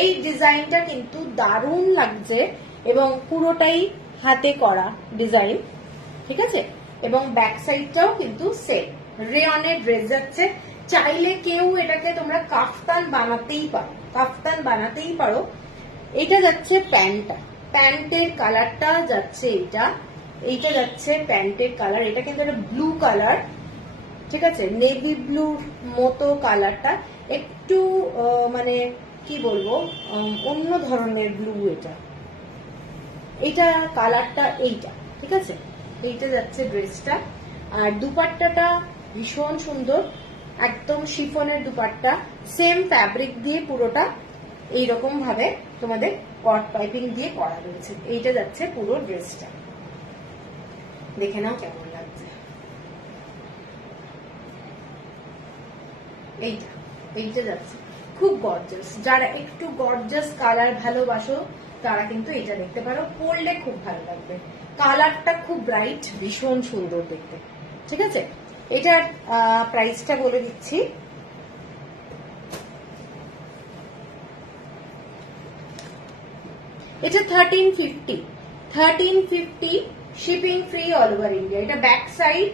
এই ডিজাইনটা কিন্তু দারুণ লাগছে এবং পুরোটাই হাতে করা ডিজাইন, ঠিক আছে, এবং ব্যাক সাইডটাও কিন্তু সেম রেয়নের ড্রেস যাচ্ছে। চাইলে কেউ এটাকে তোমরা কাফতান বানাতেই পারো। এটা যাচ্ছে প্যান্টটা, প্যান্টের কালারটা যাচ্ছে এইটা যাচ্ছে প্যান্টের কালার। এটা কিন্তু একটা ব্লু কালার, ঠিক আছে, নেভি ব্লুর মতো কালারটা, একটু মানে কি বলবো, অন্য ধরনের ব্লু। এটা কালারটা এইটা, ঠিক আছে, এইটা যাচ্ছে ড্রেসটা। আর দুপাট্টাটা ভীষণ সুন্দর, একদম শিফনের দুপাট্টা, সেম ফ্যাব্রিক দিয়ে পুরোটা এইরকম ভাবে তোমাদের কট পাইপিং দিয়ে করা রয়েছে। এইটা যাচ্ছে পুরো ড্রেসটা, দেখে নাও কেমন লাগছে। এইটা যাচ্ছে খুব গর্জাস। যারা একটু গর্জাস কালার ভালোবাসো তারা কিন্তু এটা দেখতে পারো, পরলে খুব ভালো লাগবে। কালারটা খুব ব্রাইট, ভীষণ সুন্দর দেখতে, ঠিক আছে। এটার প্রাইসটা বলে দিচ্ছি। এটা 1350 shipping free all over India. এটা ব্যাক সাইড,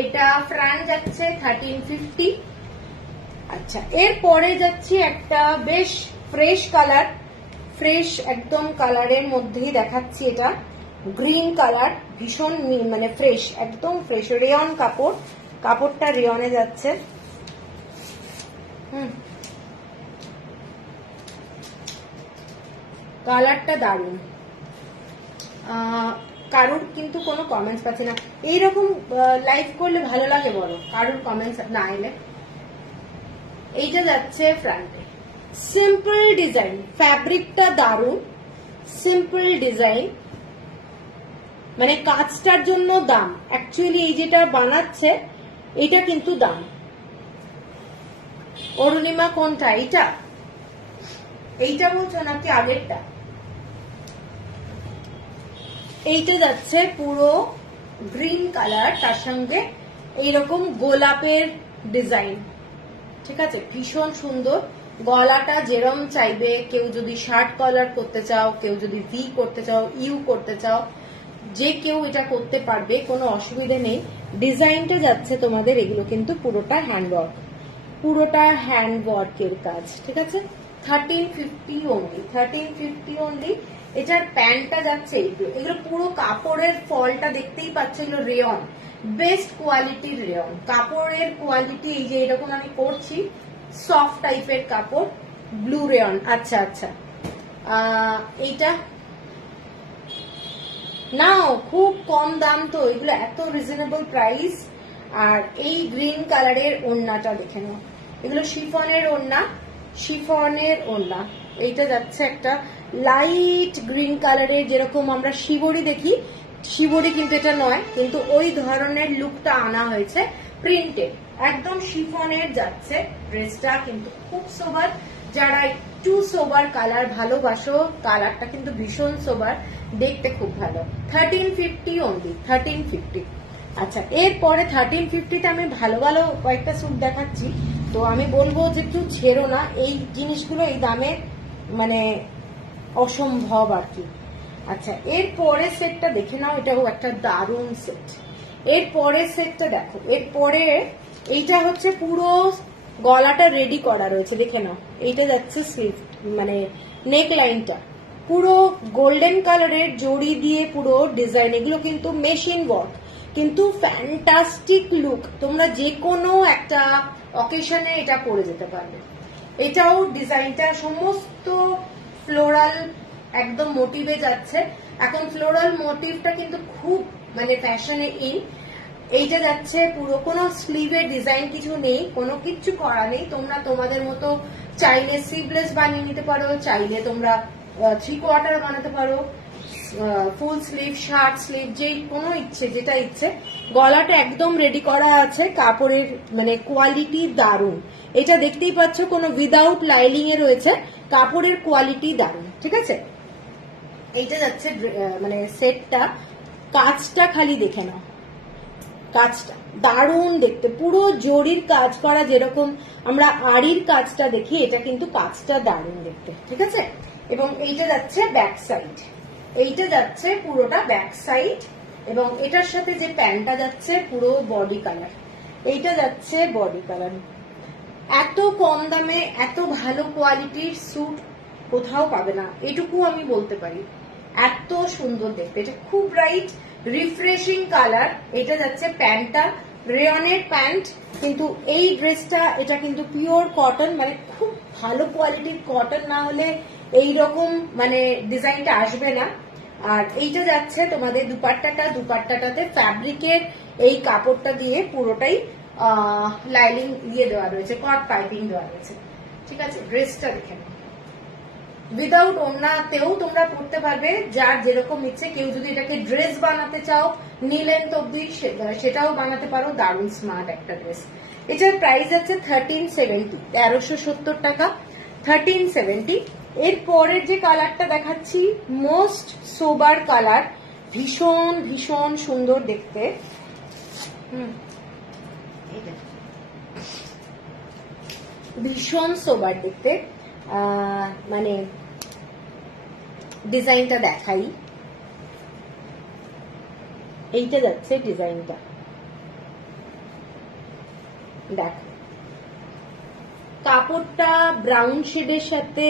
এটা ফ্রন্ট যাচ্ছে 1350। আচ্ছা, এরপরে যাচ্ছে একটা বেশ ফ্রেশ কালার, ফ্রেশ একদম কালারের মধ্যেই দেখাচ্ছি। এটা গ্রিন কালার, ভীষণ মানে ফ্রেশ, একদম ফ্রেশ রেয়ন কাপড়, কাপড়টা রেয়নে যাচ্ছে। কালারটা দারুণ, কারুর কিন্তু কোনো কমেন্টস পাচ্ছি না। এইরকম লাইভ করলে ভালো লাগে, বলো কারুর কমেন্টস না এলে। এইটা যাচ্ছে ফ্রন্টে, সিম্পল ডিজাইন, ফ্যাব্রিকটা দারুণ, সিম্পল ডিজাইন, মানে কাজটার জন্য দাম। অ্যাকচুয়ালি এই যেটা বানাচ্ছে এটা কিন্তু দাম। অরুণিমা কোনটা, এইটা বলছো নাকি আগেরটা? এইটা যাচ্ছে পুরো গ্রিন কালার, তার সঙ্গে এইরকম গোলাপের ডিজাইন, ঠিক আছে, ভীষণ সুন্দর। গলাটা যেরম চাইবে, কেউ যদি শার্ট কলার করতে চাও, কেউ যদি ভি করতে চাও, ইউ করতে চাও, যে কেউ এটা করতে পারবে, কোনো অসুবিধা নেই। ডিজাইনটা যাচ্ছে তোমাদের, এগুলো কিন্তু পুরোটা হ্যান্ডওয়ার্কের কাজ, ঠিক আছে। 1350 অনলি। এটার প্যান্টটা যাচ্ছে এগুলো পুরো কাপড়ের ফলটা দেখতেই পাচ্ছ, এগুলো রেয়ন, বেস্ট কোয়ালিটির রেয়ন। কাপড়ের কোয়ালিটি এই যে এরকম আমি পরছি, সফট টাইপের কাপড়, ব্লু রেয়ন। আচ্ছা, এইটা নাও, খুব কম দাম তো, এগুলো এত রিজনেবল প্রাইস। আর এই গ্রিন কালারের ওড়নাটা দেখে নাও, এগুলো শিফনের ওড়না। এইটা যাচ্ছে একটা লাইট গ্রিন কালারের, যেরকম আমরা শিবরি দেখি, শিবরি কিন্তু এটা নয়, কিন্তু ওই ধরনের লুকটা আনা হয়েছে প্রিন্টেড, একদম শিফনের যাচ্ছে ড্রেসটা, কিন্তু খুব সোবার। যারা একটু সোবার কালার ভালোবাসো, কালারটা কিন্তু ভীষণ সোবার, দেখতে খুব ভালো। 1350 অনলি, 1350। আচ্ছা, এরপরে 1350তে আমি ভালো ভালো কয়েকটা স্যুট দেখাচ্ছি, তো আমি বলবো যে একটু ছেড়ো না, এই জিনিসগুলো এই দামে মানে অসম্ভব আর কি। আচ্ছা, এরপরে সেটটা দেখে নাও, এটাও একটা দারুণ সেট। এরপরের সেটটা দেখো, এরপরে এইটা হচ্ছে পুরো গলাটা রেডি করা রয়েছে, দেখে নাও। এইটা যাচ্ছে স্লিভ, মানে নেক লাইনটা পুরো গোল্ডেন কালারের জড়ি দিয়ে পুরো ডিজাইন। এগুলো কিন্তু মেশিন ওয়ার্ক, কিন্তু ফ্যান্টাস্টিক লুক। তোমরা যে কোনো একটা অকেশনে এটা পরে যেতে পারবে। এটাও ডিজাইনটা সমস্ত ফ্লোরাল একদম মোটিভে যাচ্ছে। এখন ফ্লোরাল মোটিভটা কিন্তু খুব মানে ফ্যাশনে ইন। এইটা যাচ্ছে পুরো, কোনো স্লিভের ডিজাইন কিছু নেই, কোনো কিছু করা নেই, তোমরা তোমাদের মতো চাইলে স্লিভলেস বানিয়ে নিতে পারো, চাইলে তোমরা 3/4 বানাতে পারো, ফুল স্লিভ, শার্ট স্লিভ, যে কোনো ইচ্ছে যেটা ইচ্ছে। গলাটা একদম রেডি করা আছে, কাপড়ের মানে কোয়ালিটি দারুণ। এটা দেখতেই পাচ্ছ কোনো উইদাউট লাইলিং এ রয়েছে, কাপড়ের কোয়ালিটি দারুণ, ঠিক আছে। এইটা যাচ্ছে মানে সেটটা, কাজটা খালি দেখে নাও, কাজটা দারুণ দেখতে, পুরো জরির কাজ করা, যেরকম আমরা আড়ির কাজটা দেখি, এটা কিন্তু কাজটা দারুণ দেখতে, ঠিক আছে। এবং এইটা যাচ্ছে ব্যাক সাইড, এইটা যাচ্ছে পুরোটা ব্যাক সাইড, এবং এটার সাথে যে প্যান্টটা যাচ্ছে পুরো বডি কালার, এইটা যাচ্ছে বডি কালার। এত কম দামে এত ভালো কোয়ালিটির স্যুট কোথাও পাবে না, এটুকু আমি বলতে পারি। এত সুন্দর দেখতে, এটা খুব ব্রাইট রিফ্রেশিং কালার। এটা যাচ্ছে প্যান্টটা, রেয়নের প্যান্ট, কিন্তু এই ড্রেসটা এটা কিন্তু পিওর কটন, মানে খুব ভালো কোয়ালিটির কটন না হলে এইরকম মানে ডিজাইনটা আসবে না। আর এইটা যাচ্ছে তোমাদের দুপাট্টাটা, দুপাট্টাটাতে ফ্যাব্রিকের এই কাপড়টা দিয়ে পুরোটাই লাইনিং দিয়ে দেওয়া রয়েছে, কট পাইপিং দেওয়া রয়েছে, ঠিক আছে। ড্রেসটা দেখে নাও, উইদাউট ওড়নাতেও তোমরা পড়তে পারবে, যার যেরকম ইচ্ছে। কেউ যদি এটাকে ড্রেস বানাতে চাও নীল এন্ড অব্দি, সেটাও বানাতে পারো, দারুণ স্মার্ট একটা ড্রেস। এটার প্রাইস আছে 1370, 1370 টাকা, 1370। এর পরের যে কালারটা দেখাচ্ছি মোস্ট সোবার কালার, ভীষণ ভীষণ সুন্দর দেখতে। ভীষণ সোবার দেখতে, মানে ডিজাইনটা দেখাই, এইটা যাচ্ছে ডিজাইনটা, দেখো কাপড়টা ব্রাউন শেডের সাথে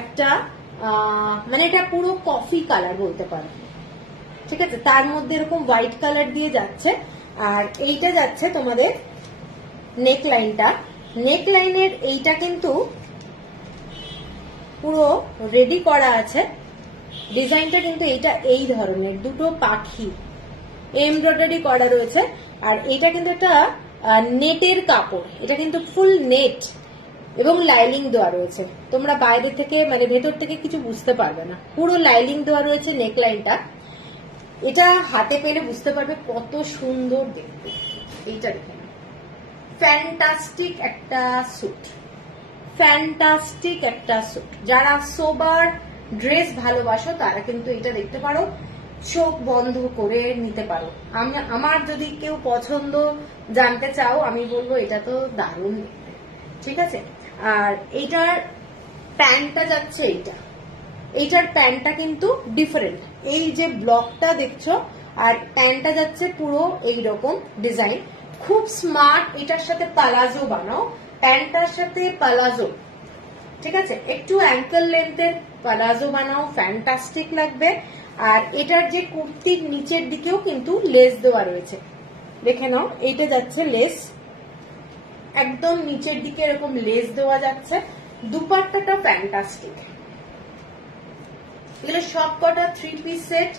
একটা মানে এটা পুরো কফি কালার বলতে পারো, ঠিক আছে। তার মধ্যে এরকম হোয়াইট কালার দিয়ে যাচ্ছে। আর এইটা যাচ্ছে তোমাদের নেক লাইনটা, নেক লাইনের এইটা কিন্তু পুরো রেডি করা আছে, ডিজাইনটা কিন্তু এইটা এই ধরনের, দুটো পাখি এমব্রয়ডারি করা রয়েছে। আর এটা কিন্তু একটা নেটের কাপড়, এটা কিন্তু ফুল নেট এবং লাইলিং দেওয়া রয়েছে, তোমরা বাইরে থেকে মানে ভেতর থেকে কিছু বুঝতে পারবে না, পুরো লাইলিং দেওয়া রয়েছে নেক লাইনটা। এটা হাতে পেলে বুঝতে পারবে কত সুন্দর দেখতে। এইটা দেখে না, ফ্যান্টাস্টিক একটা স্যুট, ফ্যান্টাস্টিক একটা স্যুট। যারা সোবার ড্রেস ভালোবাসো তারা কিন্তু এটা দেখতে পারো, চোখ বন্ধ করে নিতে পারো। আমার যদি কেউ পছন্দ জানতে চাও আমি বলবো এটা তো দারুণ দেখতে, ঠিক আছে। আর এইটার প্যান্টটা যাচ্ছে এইটা, এইটার প্যান্টটা কিন্তু ডিফারেন্ট, এই যে ব্লকটা দেখছো, আর প্যান্টটা যাচ্ছে পুরো এইরকম ডিজাইন, খুব স্মার্ট। এটার সাথে পালাজো বানাও, প্যান্টটার সাথে পালাজো, ঠিক আছে, একটু অ্যাঙ্কেল লেন্থের পালাজো বানাও, ফ্যান্টাস্টিক লাগবে। আর এটার যে কুর্তির নিচের দিকেও কিন্তু লেস দেওয়া রয়েছে, দেখে নাও, এইটা যাচ্ছে লেস, একদম নিচের দিকে এরকম লেস দেওয়া যাচ্ছে। দুপাট্টাটা ফ্যান্টাস্টিক। এগুলো সব কটা 3 পিস সেট,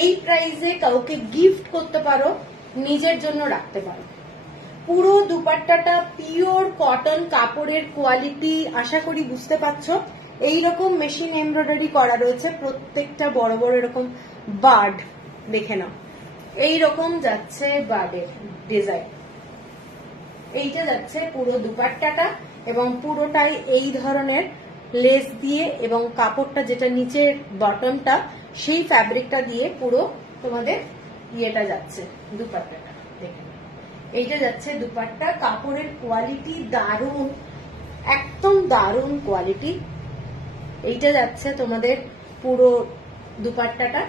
এই প্রাইসে কাউকে গিফট করতে পারো, নিজের জন্য রাখতে পারো। পুরো দুপাট্টাটা পিওর কটন কাপড়ের কোয়ালিটি আশা করি বুঝতে পারছো। এইরকম মেশিন এমব্রয়ডারি করা রয়েছে, প্রত্যেকটা বড় বড় এরকম বার্ড, দেখে নাও, এইরকম যাচ্ছে বার্ডের ডিজাইন। এইটা যাচ্ছে পুরো দুপাট্টাটা, এবং পুরোটাই এই ধরনের লেস দিয়ে, এবং কাপড়টা যেটা নিচের বটমটা সেই ফ্যাব্রিকটা দিয়ে পুরো তোমাদের ইয়েটা যাচ্ছে দুপাট্টাটা, দেখে এইটা যাচ্ছে দুপাট্টা। কাপড়ের কোয়ালিটি দারুণ, একদম দারুণ কোয়ালিটি। এইটা যাচ্ছে তোমাদের পুরো দুপাট্টাটা।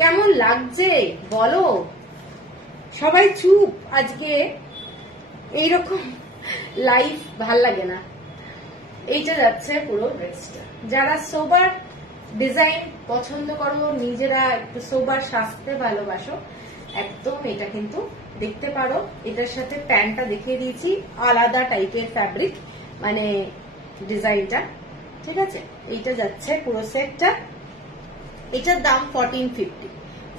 কেমন লাগছে বলো, সবাই চুপ আজকে, এইরকম লাইফ ভাল লাগে না। এইটা যাচ্ছে পুরো ড্রেসটা। যারা সোবার ডিজাইন পছন্দ করো, নিজেরা একটু সোবার সাজতে ভালোবাসো, একদম এটা কিন্তু দেখতে পারো। এটার সাথে প্যান্টটা দেখিয়ে দিয়েছি, আলাদা টাইপের ফ্যাব্রিক মানে ডিজাইনটা, ঠিক আছে। এইটা যাচ্ছে পুরো সেটটা, এটার দাম 1450,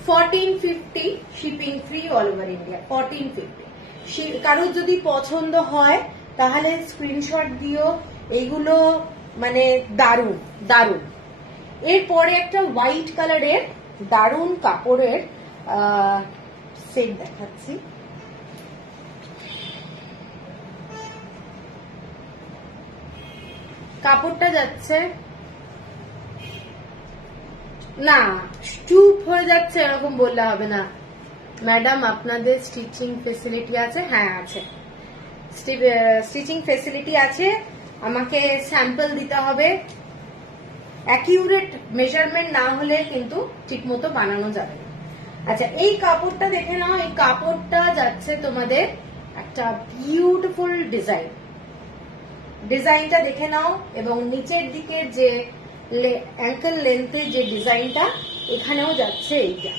1450 shipping free all over India. 1450। কারোর যদি পছন্দ হয় তাহলে স্ক্রিনশট দিও। এইগুলো মানে দারুন দারুন। এরপরে একটা হোয়াইট কালারের দারুন কাপড়ের সেট দেখাচ্ছি। কাপড়টা যাচ্ছে না, স্টুপ হয়ে যাচ্ছে এরকম বললে হবে না ম্যাডাম। আপনাদের স্টিচিং ফেসিলিটি আছে? হ্যাঁ আছে, স্টিচিং ফেসিলিটি আছে। আমাকে স্যাম্পল দিতে হবে, অ্যাকিউরেট মেজারমেন্ট না হলে কিন্তু ঠিক মতো বানানো যাবে না। আচ্ছা, এই কাপড়টা দেখে নাও। এই কাপড়টা যাচ্ছে তোমাদের একটা বিউটিফুল ডিজাইন। ডিজাইনটা দেখে নাও, এবং নিচের দিকে যে অ্যাঙ্কেল লেন্থে যে ডিজাইনটা, এখানেও যাচ্ছে এইটা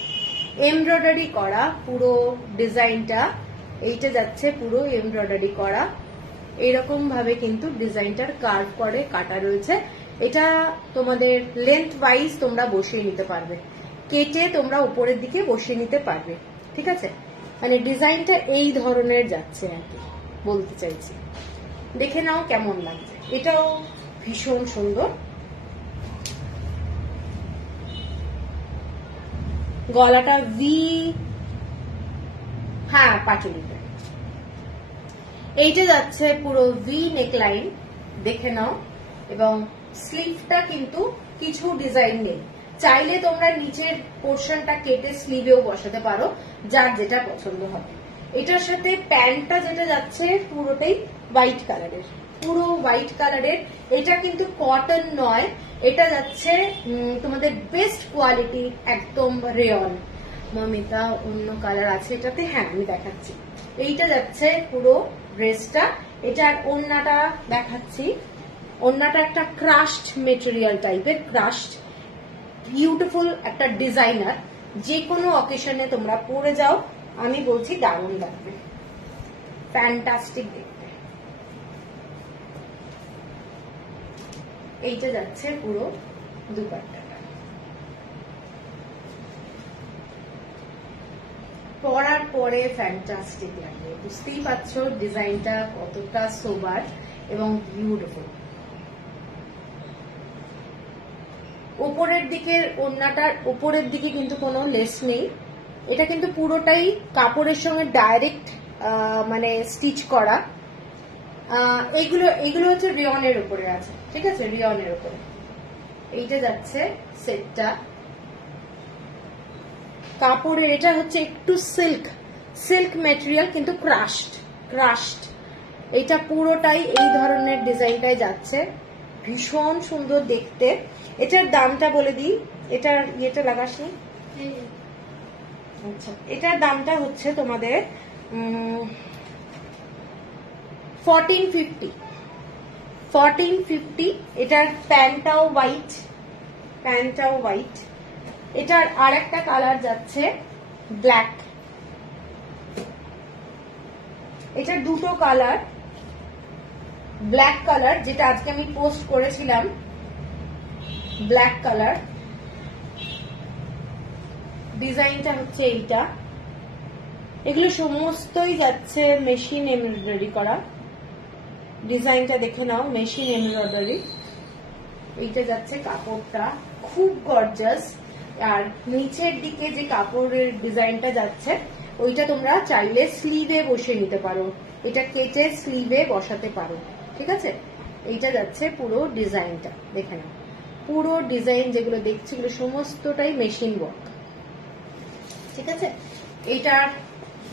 এমব্রয়ডারি করা পুরো ডিজাইনটা। এইটা যাচ্ছে পুরো এমব্রয়ডারি করা, এইরকম ভাবে কিন্তু ডিজাইনটার কার্ভ করে কাটা রয়েছে। এটা তোমাদের লেন্থ ওয়াইজ তোমরা বসিয়ে নিতে পারবে, কেটে তোমরা উপরের দিকে বসিয়ে নিতে পারবে। ঠিক আছে, মানে ডিজাইনটা এই ধরনের যাচ্ছে আর কি বলতে চাইছি। দেখে নাও কেমন লাগছে, এটাও ভীষণ সুন্দর। গলাটা ভি, হ্যাঁ পাটুলিটা। এইটা যাচ্ছে পুরো ভি নেকলাইন, দেখে নাও। এবং স্লিভটা কিন্তু কিছু ডিজাইন নেই, চাইলে তোমরা নিচের পোর্শনটা কেটে স্লিভেও বসাতে পারো, যার যেটা পছন্দ হবে। এটার সাথে প্যান্টটা যেটা যাচ্ছে পুরোটাই হোয়াইট কালারের, পুরো হোয়াইট কালারের। এটা কিন্তু কটন নয়, এটা যাচ্ছে তোমাদের বেস্ট কোয়ালিটির একদম রেয়ন। মমিতা অন্য কালার আছে এটাতে, হ্যাঁ আমি দেখাচ্ছি। এইটা যাচ্ছে পুরো ড্রেসটা। এটার ওড়নাটা দেখাচ্ছি। ওড়নাটা একটা ক্রাশড মেটেরিয়াল টাইপের, ক্রাশড বিউটিফুল একটা ডিজাইনার। যে কোনো অকেশনে তোমরা পরে যাও, আমি বলছি দারুণ লাগবে, ফ্যান্টাস্টিক দেখতে। এইটা যাচ্ছে পুরো দুপাট্টাটা। পরার পরে ফ্যান্টাস্টিক লাগবে, বুঝতেই পারছো ডিজাইনটা কতটা সোবার এবং বিউটিফুল। উপরের দিকের ওড়নাটার উপরের দিকে কিন্তু কোনো লেস নেই, এটা কিন্তু পুরোটাই কাপড়ের সঙ্গে ডাইরেক্ট মানে স্টিচ করা। এইগুলো হচ্ছে রিয়নের উপরে আছে, ঠিক আছে, রিয়নের উপরে। এইটা যাচ্ছে সেটটা কাপড়ের। এটা হচ্ছে একটু সিল্ক মেটেরিয়াল, কিন্তু ক্রাশড। এটা পুরোটাই এই ধরনের ডিজাইনটাই যাচ্ছে, ভীষণ সুন্দর দেখতে। এটার দামটা বলে দিই, এটার ইয়েটা লাগাসনি। আচ্ছা, এটার দামটা হচ্ছে তোমাদের 1450। এটার প্যান্টটাও হোয়াইট। এটার আর একটা কালার যাচ্ছে ব্ল্যাক। এটার দুটো কালার, ব্ল্যাক কালার যেটা আজকে আমি পোস্ট করেছিলাম, ব্ল্যাক কালার। ডিজাইনটা হচ্ছে এইটা। এগুলো সমস্তই যাচ্ছে মেশিন এমব্রয়ডারি করা। ডিজাইনটা দেখে নাও, মেশিন এমব্রয়ডারি। এইটা যাচ্ছে কাপড়টা খুব গর্জাস। আর নিচের দিকে যে কাপড়ের ডিজাইনটা যাচ্ছে, ওইটা তোমরা চাইলে স্লিভে বসিয়ে নিতে পারো, এটা কেটে স্লিভে বসাতে পারো। ঠিক আছে, এইটা যাচ্ছে পুরো ডিজাইনটা, দেখে নাও। পুরো ডিজাইন যেগুলো দেখছি এগুলো সমস্তটাই মেশিন ওয়ার্ক। ঠিক আছে, এইটার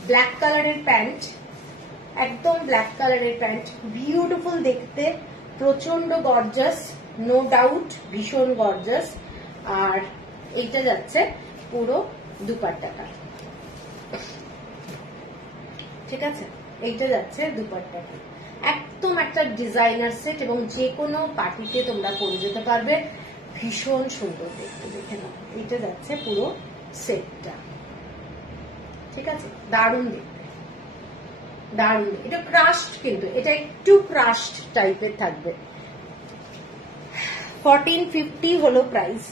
ব্ল্যাক কালারের প্যান্ট, একদম ব্ল্যাক কালারের প্যান্ট, বিউটিফুল দেখতে, প্রচন্ড গর্জাস, নো ডাউট ভীষণ গর্জাস। আর এইটা যাচ্ছে পুরো দুপাট্টাটা। ঠিক আছে, এইটা যাচ্ছে দুপাট্টাটা, একদম একটা ডিজাইনার সেট, এবং যে কোনো পার্টিতে তোমরা পরে যেতে পারবে, ভীষণ সুন্দর দেখতে। দেখে নাও, এইটা যাচ্ছে পুরো সেটটা। ঠিক আছে, দারুণ দেখতে, দারুণ। এটা ক্রাশড, কিন্তু এটা একটু ক্রাশড টাইপের থাকবে। 1450 হলো প্রাইস।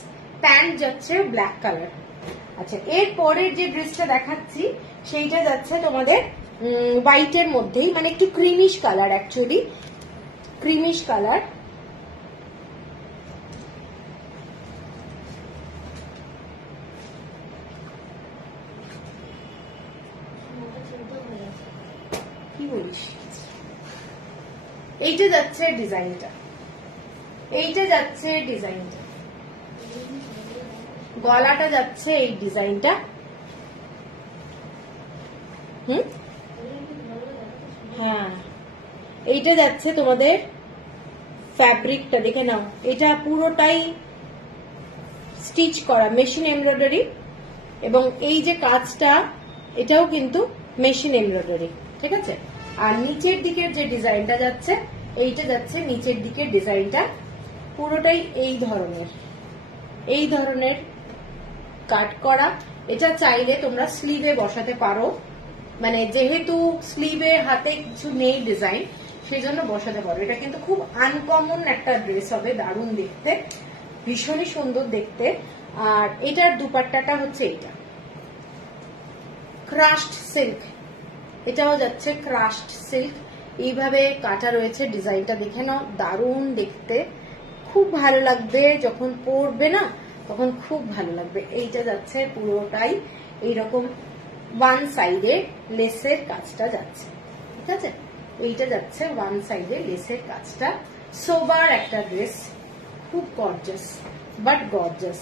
প্যান্ট যাচ্ছে ব্ল্যাক কালার। আচ্ছা, এর পরের যে ড্রেসটা দেখাচ্ছি সেইটা যাচ্ছে তোমাদের হোয়াইটের মধ্যেই, মানে একটু creamish colour, actually creamish colour. কি বলিস? এইটা যাচ্ছে ডিজাইনটা, এইটা যাচ্ছে ডিজাইনটা, গলাটা যাচ্ছে এই ডিজাইনটা। হ্যাঁ, এইটা যাচ্ছে তোমাদের ফ্যাব্রিকটা দেখে নাও, এটা পুরোটাই স্টিচ করা, মেশিন এমব্রয়ডারি, এবং এই যে কাজটা এটাও কিন্তু মেশিন এমব্রয়ডারি, ঠিক আছে। আর নিচের দিকের যে ডিজাইনটা যাচ্ছে, এইটা যাচ্ছে নিচের দিকের ডিজাইনটা, পুরোটাই এই ধরনের কাট করা। এটা চাইলে তোমরা স্লিভে বসাতে পারো, মানে যেহেতু স্লিভে হাতে কিছু নেই ডিজাইন, সেই জন্য বসাতে পারো। এটা কিন্তু খুব আনকমন একটা ড্রেস হবে, দারুণ দেখতে, ভীষণই সুন্দর দেখতে। আর এটার দুপাট্টাটা হচ্ছে এইটা ক্রাশড সিল্ক, এটাও যাচ্ছে ক্রাশড সিল্ক, এইভাবে কাটা রয়েছে। ডিজাইনটা দেখে নাও, দারুণ দেখতে, খুব ভালো লাগবে যখন পরবে না, তখন খুব ভালো লাগবে। এইটা যাচ্ছে পুরোটাই এইরকম ওয়ান সাইডে লেসের কাজটা যাচ্ছে, ঠিক আছে। এইটা যাচ্ছে ওয়ান সাইডে লেসের কাজটা। সোবার একটা ড্রেস, খুব গর্জাস, বাট গর্জাস।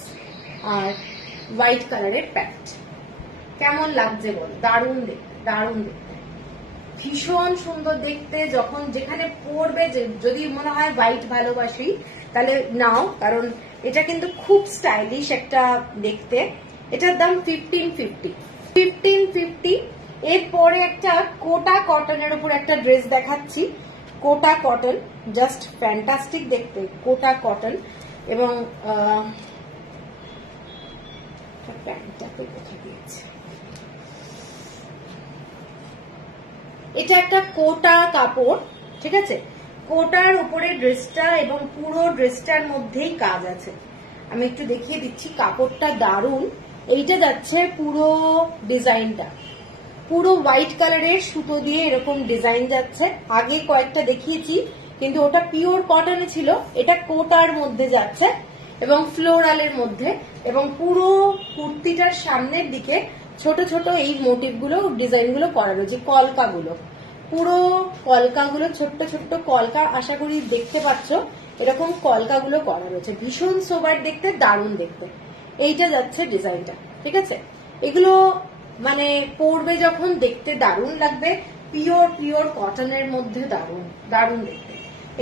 আর হোয়াইট কালারের প্যান্ট, কেমন লাগছে বল? দারুণ দেখতে, দারুণ দেখতে, ভীষণ সুন্দর দেখতে। যখন যেখানে পরবে, যদি মনে হয় হোয়াইট ভালোবাসি তাহলে নাও, কারণ এটা কিন্তু খুব স্টাইলিশ একটা দেখতে। এটার দাম 1550। এরপরে একটা কোটা কটনের উপর একটা ড্রেস দেখাচ্ছি, কোটা কটন, জাস্ট ফ্যান্টাস্টিক দেখতে, কোটা কটন। এবং প্যান্টটাতে কোথায় দিয়েছে, এটা একটা কোটা কাপড়, ঠিক আছে। কোটার উপরে ড্রেসটা, এবং পুরো ড্রেসটার মধ্যেই কাজ আছে। আমি একটু দেখিয়ে দিচ্ছি, কাপড়টা দারুণ। এইটা যাচ্ছে পুরো ডিজাইনটা, পুরো হোয়াইট কালারের সুতো দিয়ে এরকম ডিজাইন যাচ্ছে। আগে কয়েকটা দেখিয়েছি, কিন্তু ওটা পিওর কটনে ছিল, এটা কোটার মধ্যে যাচ্ছে এবং ফ্লোরালের মধ্যে। এবং পুরো কুর্তিটার সামনের দিকে ছোট ছোট এই মোটিভগুলো, ডিজাইনগুলো করা রয়েছে, কলকাগুলো, পুরো কলকাগুলো, ছোট্ট ছোট্ট কলকা, আশা করি দেখতে পাচ্ছ, এরকম কলকাগুলো করা রয়েছে, ভীষণ সোবার দেখতে, দারুণ দেখতে। এইটা যাচ্ছে ডিজাইনটা, ঠিক আছে। এগুলো মানে পরবে যখন দেখতে দারুণ লাগবে, পিওর কটনের মধ্যে দারুণ দারুণ দেখতে।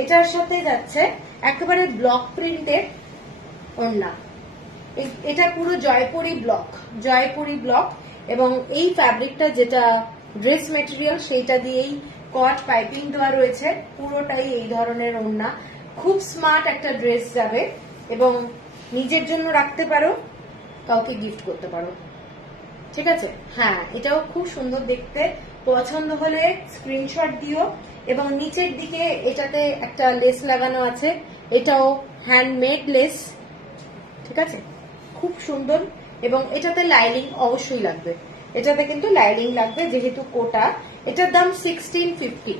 এটার সাথে যাচ্ছে একেবারে ব্লক প্রিন্টের ওড়না, এটা পুরো জয়পুরি ব্লক, এবং এই ফ্যাব্রিকটা যেটা ড্রেস মেটেরিয়াল সেইটা দিয়েই কট পাইপিং দেওয়া রয়েছে, পুরোটাই এই ধরনের ওড়না। খুব স্মার্ট একটা ড্রেস যাবে, এবং নিজের জন্য রাখতে পারো, কাউকে গিফট করতে পারো, ঠিক আছে। হ্যাঁ, এটাও খুব সুন্দর দেখতে, পছন্দ হলে স্ক্রিনশট দিও। এবং নিচের দিকে এটাতে একটা লেস লাগানো আছে, এটাও হ্যান্ডমেড লেস, ঠিক আছে, খুব সুন্দর। এবং এটাতে লাইনিং অবশ্যই লাগবে, এটাতে কিন্তু লাইনিং লাগবে যেহেতু কোটা। এটার দাম 1650,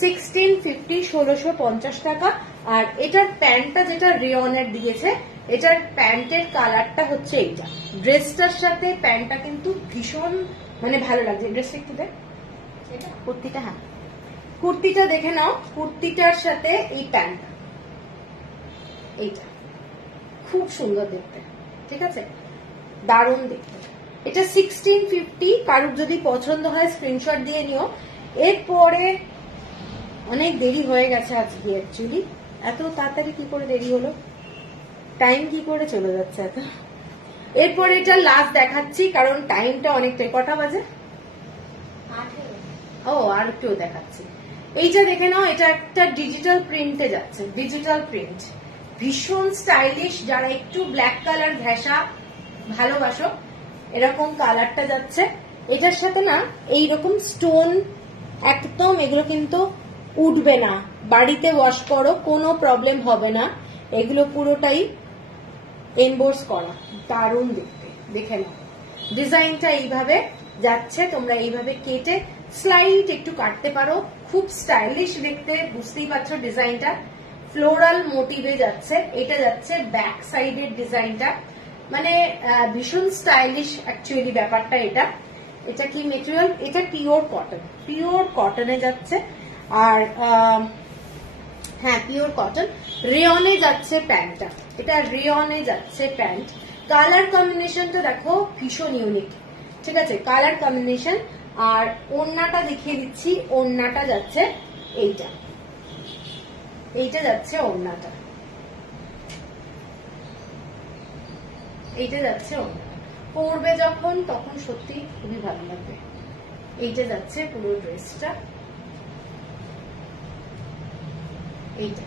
1650 টাকা। আর এটার প্যান্টটা যেটা রেয়নের দিয়েছে, এটার প্যান্টের কালারটা হচ্ছে এইটা, ড্রেসটার সাথে প্যান্টটা কিন্তু ভীষণ মানে ভালো লাগছে। ড্রেসটা একটু দেখ, কুর্তিটা, হ্যাঁ কুর্তিটা দেখে নাও, কুর্তিটার সাথে এই প্যান্টটা, এইটা খুব সুন্দর দেখতে, ঠিক আছে, দারুণ দেখতে। এটা 1650, কারুর যদি পছন্দ হয় স্ক্রিনশট দিয়ে নিও। এরপরে অনেক দেরি হয়ে গেছে আজকে, অ্যাকচুয়ালি এত তাড়াতাড়ি কি করে দেরি হলো, টাইম কি করে চলে যাচ্ছে এত। এরপরে এটা লাস্ট দেখাচ্ছি, কারণ টাইমটা অনেকটাই, কটা বাজে, ও আর কেউ দেখাচ্ছি। এইটা দেখে নাও, এটা একটা ডিজিটাল প্রিন্টে যাচ্ছে, ডিজিটাল প্রিন্ট, ভীষণ স্টাইলিশ। যারা একটু ব্ল্যাক কালার ঘেঁষা ভালোবাসো, এরকম কালারটা যাচ্ছে। এটার সাথে না এইরকম স্টোন একদম, এগুলো কিন্তু উঠবে না, বাড়িতে ওয়াশ করো কোনো প্রবলেম হবে না। এগুলো পুরোটাই এমবোর্স করা, দারুণ দেখতে। দেখে নাও ডিজাইনটা এইভাবে যাচ্ছে, তোমরা এইভাবে কেটে স্লাইড একটু কাটতে পারো, খুব স্টাইলিশ দেখতে। বুঝতেই পারছো ডিজাইনটা ফ্লোরাল মোটিভে যাচ্ছে। এটা যাচ্ছে ব্যাক সাইডের ডিজাইনটা, মানে ভীষণ স্টাইলিশ অ্যাকচুয়ালি ব্যাপারটা। এটা এটা কি মেটেরিয়াল? এটা পিওর কটন, পিওর কটনে যাচ্ছে। আর হ্যাঁ পিওর কটন। রেয়নে যাচ্ছে প্যান্টটা, এটা রেয়নে যাচ্ছে প্যান্ট। কালার কম্বিনেশনটা দেখো ভীষণ ইউনিক, ঠিক আছে কালার কম্বিনেশন। আর ওড়নাটা দেখিয়ে দিচ্ছি, ওড়নাটা যাচ্ছে এইটা, এইটা যাচ্ছে ওড়নাটা, এইটা যাচ্ছে ওড়নাটা। পরবে যখন তখন সত্যি খুবই ভালো লাগবে। এইটা যাচ্ছে পুরো ড্রেসটা, এইটা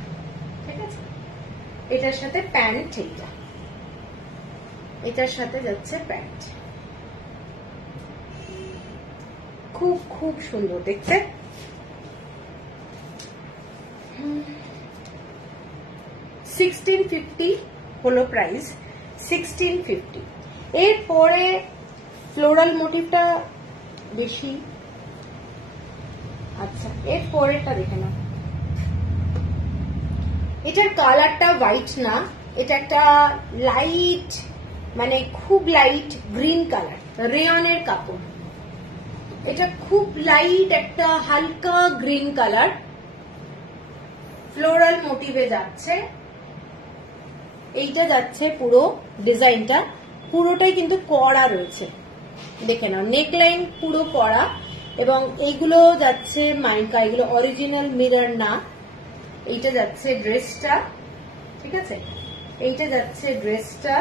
ঠিক আছে। এটার সাথে প্যান্ট, এইটা এটার সাথে যাচ্ছে প্যান্ট। খুব খুব সুন্দর দেখতে। 1650 হলো প্রাইস, 1650। এরপরে ফ্লোরাল মোটিভটা বেশি। আচ্ছা এর পরেরটা দেখে নাও। এটার কালারটা হোয়াইট না, এটা একটা লাইট, মানে খুব লাইট গ্রিন কালার, রেয়নের কাপড়। এটা খুব লাইট একটা হালকা গ্রিন কালার, ফ্লোরাল মোটিভে যাচ্ছে। এইটা যাচ্ছে পুরো ডিজাইনটা, পুরোটাই কিন্তু কড়া রয়েছে, দেখে নাও নেকলাইন পুরো কড়া। এবং এইগুলো যাচ্ছে মাইকা, এগুলো অরিজিনাল মিরর না। এইটা যাচ্ছে ড্রেসটা, ঠিক আছে এইটা যাচ্ছে ড্রেসটা।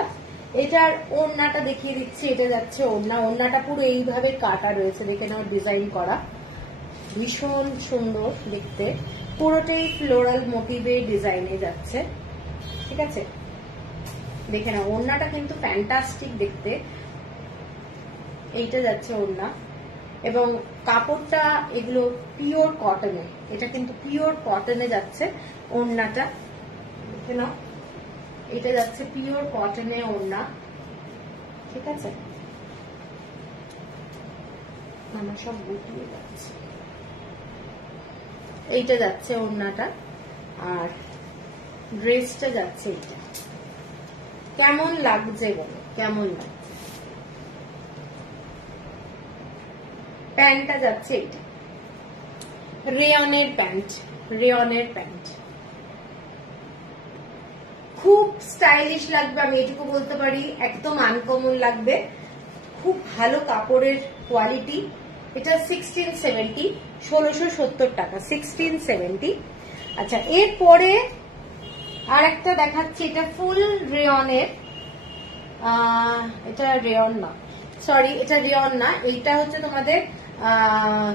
এটার ওড়নাটা দেখিয়ে দিচ্ছি, এটা যাচ্ছে ওড়না। ওড়নাটা পুরো এইভাবে কাটা রয়েছে, দেখে নাও ডিজাইন করা, ভীষণ সুন্দর দেখতে। পুরোটাই ফ্লোরাল মোটিভে ডিজাইনে যাচ্ছে, ঠিক আছে দেখে নাও। ওড়নাটা কিন্তু ফ্যান্টাস্টিক দেখতে। এইটা যাচ্ছে ওড়না এবং কাপড়টা এগুলো পিওর কটনে, এটা কিন্তু পিওর কটনে যাচ্ছে ওড়নাটা, দেখে নাও। এটা যাচ্ছে পিওর কটনে ওড়না, ঠিক আছে। আমার সব গুটিয়ে যাচ্ছে। এইটা যাচ্ছে ওড়নাটা আর ড্রেসটা যাচ্ছে এইটা। কেমন লাগছে বলো, কেমন লাগছে? প্যান্টটা যাচ্ছে এইটা, রেয়নের প্যান্ট, রেয়নের প্যান্ট। খুব স্টাইলিশ লাগবে, আমি এটুকু বলতে পারি, একদম আনকমন লাগবে, খুব ভালো কাপড়ের কোয়ালিটি। এটা 1670, 1670 টাকা, 1670। আচ্ছা এরপরে আর একটা দেখাচ্ছি, এটা ফুল রেয়নের, এটা রেয়ন না, সরি এটা রেয়ন না, এইটা হচ্ছে তোমাদের